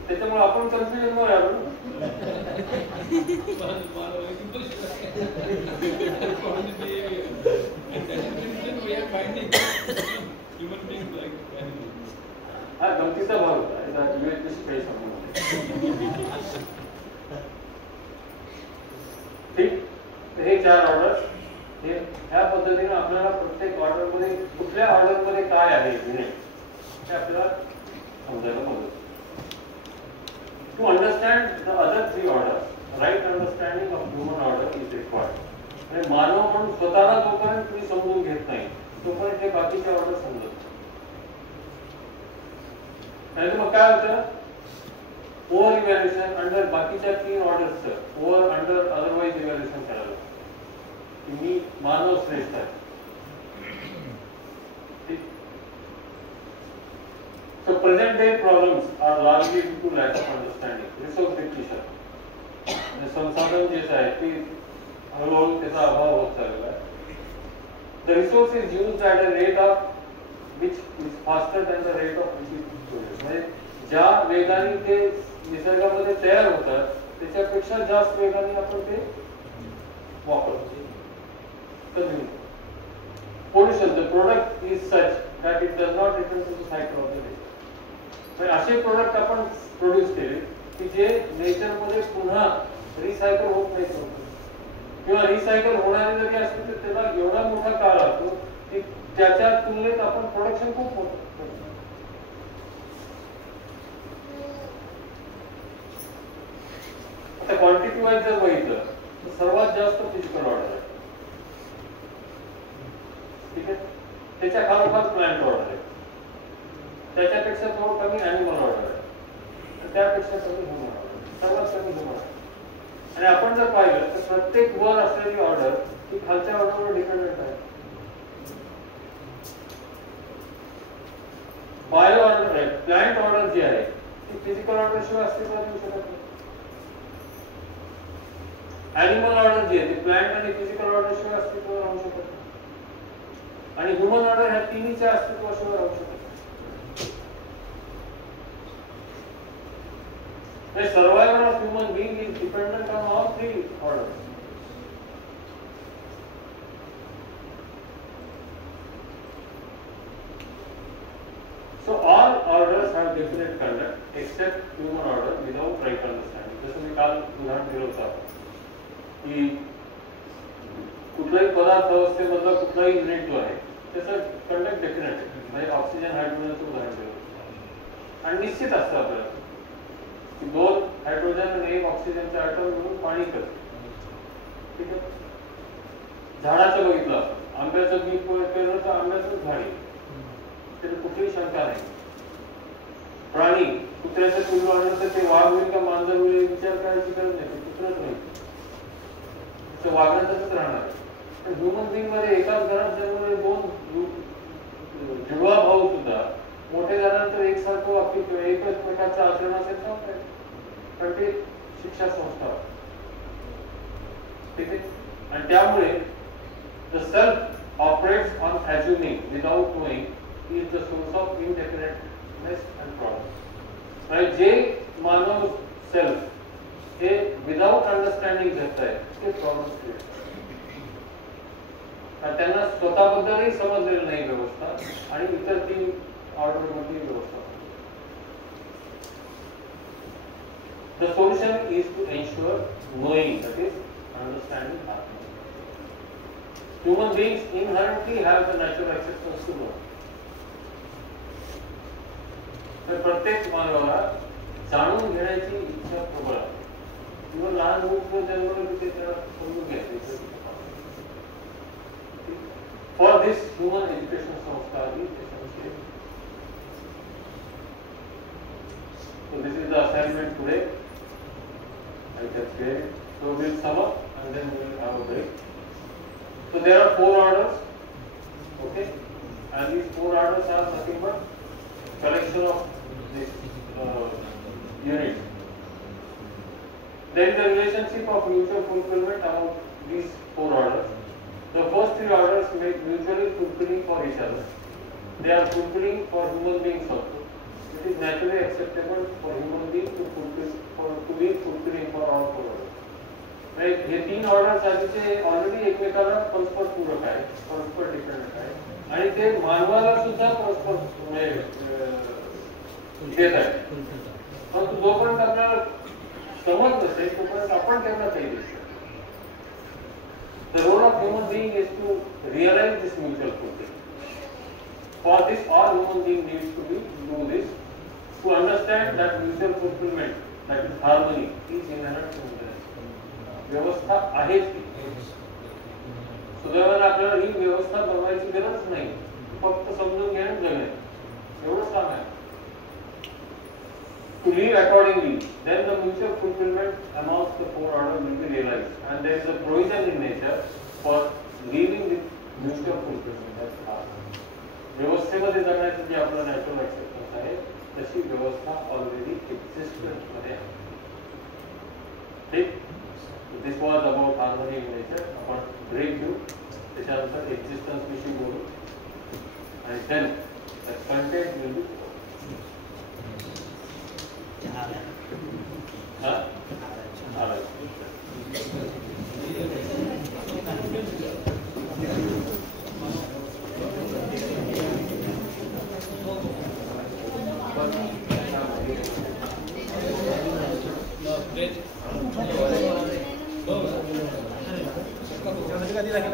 त्याच्यामुळे आपण कन्फ्युजन वर आलो. हा गमतीचा भाग होता, काही समजून ठीक. हे 4 ऑर्डर, हे ह्या पद्धतीने आपल्याला प्रत्येक ऑर्डर मध्ये कुठल्या ऑर्डर मध्ये काय आहे युनिट हे आपल्याला समजायला मदत. To understand the other 3 orders, right understanding of human order is required. म्हणजे मानव म्हणून स्वतःला जोपर्यंत तुम्ही समजून घेत नाही तोपर्यंत हे बाकीचे ऑर्डर समजत नाही. मग काय होतं, ओव्हर इव्हॅल्युएशन अंडर बाकीच्या 3 ऑर्डर्सचं ओव्हर अंडर अदरवाईज इव्हॅल्युएशन करायला की मी मानव श्रेष्ठ आहे. So present day problems are largely due to lack of understanding, resource depletion. संसाधन जे आहे ते हळूहळू त्याचा अभाव होत चाललेला आहे. The resource is used at a rate of which is faster than the rate of which it is produced. म्हणजे ज्या वेगाने ते निसर्गामध्ये तयार होतात त्याच्यापेक्षा जास्त वेगाने आपण ते वापरतो. Pollution, the product is such that it does not return to the cycle of the nature. असे प्रोडक्ट आपण प्रोड्यूस केले की जे नेचर मध्ये पुन्हा रिसायकल होत नाही किंवा रिसायकल होणारे जरी असले तर त्याला एवढा मोठा काळ लागतो की त्याच्या तुलनेत आपण प्रोडक्शन खूप मोठं. आता क्वांटिटी वाईज जर बघितलं तर सर्वात जास्त फिजिकल ऑर्डर आहे, ठीक आहे. त्याच्या खालोखाल प्लांट ऑर्डर आहे, त्याच्यापेक्षा थोडं कमी ॲनिमल ऑर्डर आहे, त्यापेक्षा कमी ह्युमन ऑर्डर, सर्वात कमी ह्युमन ऑर्डर. आणि आपण जर पाहिलं तर प्रत्येक वर असलेली ऑर्डर ही खालच्या ऑर्डरवर डिपेंडेंट आहे. बायो ऑर्डर आहे, प्लांट ऑर्डर जी आहे ती फिजिकल ऑर्डर शिवाय अस्तित्वात येऊ शकत नाही. ॲनिमल ऑर्डर जी आहे ती प्लांट आणि फिजिकल ऑर्डर शिवाय अस्तित्वात राहू शकत नाही. आणि ह्युमन ऑर्डर ह्या तिन्हीच्या अस्तित्वाशिवाय राहू शकत. The survival of human being is dependent on all 3 orders. So all orders have definite conduct except human order without right understanding. जसं मी काल उदाहरण दिलं होतं की कुठलाही पदार्थ अवस्थेमधला कुठलाही युनिट जो आहे त्याचा कंडक्ट डेफिनेट आहे. म्हणजे ऑक्सिजन हायड्रोजनचं उदाहरण दिलं होतं आणि निश्चित असतं आपल्याला 2 हायड्रोजन आणि 1 ऑक्सिजनचे ॲटम मिळून पाणी करते, ठीक आहे. झाडाचं बघितलं, आंब्याचं बी पेरलं तर आंब्याचं झाड आहे, त्याला कुठलीही शंका नाही. प्राणी, कुत्र्याचं पिल्लू आणलं तर ते वाघ होईल का मांजर होईल विचार करायची गरज नाही, ते कुत्रच नाही, ते वाघणं तसंच राहणार. पण ह्युमन बिंग मध्ये एकाच घरात जन्मलेले 2 जुळवा भाऊ सुद्धा मोठे झाल्यानंतर गेल्यानंतर एकसारखं वागतील किंवा एकच प्रकारचं आचरण असेल चालतंय, पण ते शिक्षा संस्था, ठीक आहे. आणि त्यामुळे the self operates on assuming without knowing is the source of indefiniteness and problem. जे मानव सेल्फ हे विदाउट अंडरस्टँडिंग घेत आहे ते प्रॉब्लेम क्रिएट करतात. त्यांना स्वतःबद्दलही समजलेलं नाही व्यवस्था आणि इतर 3 ऑर्डर मधली व्यवस्था. The solution is to ensure knowing, that is understanding happens. Human beings inherently have the natural acceptance to know. तर प्रत्येक मानवाला जाणून घेण्याची इच्छा प्रबळ आहे. किंवा लहान मूल जन्मलं की त्याला समजून घ्यायचं. For this, human education संस्था is essential. So this is the assignment today. I just gave it. So we'll sum up and then we'll have a break. So there are 4 orders, okay, and these 4 orders are nothing but collection of this units. There is a relationship of mutual fulfillment among these 4 orders. The first 3 orders make mutually fulfilling for each other. They are fulfilling for human beings also. It is naturally acceptable for human beings to be fulfilling for all 4 orders. Right? हे 3 orders आधीचे already एकमेकाला परस्पर पूरक आहे, परस्पर dependent आहे आणि ते मानवाला सुद्धा परस्पर देत आहे. परंतु जोपर्यंत आपल्याला समज नसेल तोपर्यंत आपण त्यांना काही देऊ शकतो. The role of human being is to realize this mutual fulfillment. For this, all human being needs to do this to understand that mutual fulfillment, that is harmony, is inherent in the व्यवस्था आहेच ती. सुदैवाने आपल्याला ही व्यवस्था बनवायची गरज नाही, फक्त समजून घेणं जगणे एवढंच काम आहे. To live accordingly, then the mutual fulfillment amongst the 4 orders will be realized, and there is a provision in nature for living with mutual fulfillment. व्यवस्थेमध्ये जगण्याची जी आपलं नॅचरल ऍक्सेप्टन्स आहे तशी व्यवस्था ऑलरेडी एक्झिस्टन्स मध्ये आहे. ठीक. This was about harmony in nature. आपण ब्रेक घेऊ, त्याच्यानंतर एक्झिस्टन्स विषयी बोलू आणि then the content will be कधी लागेल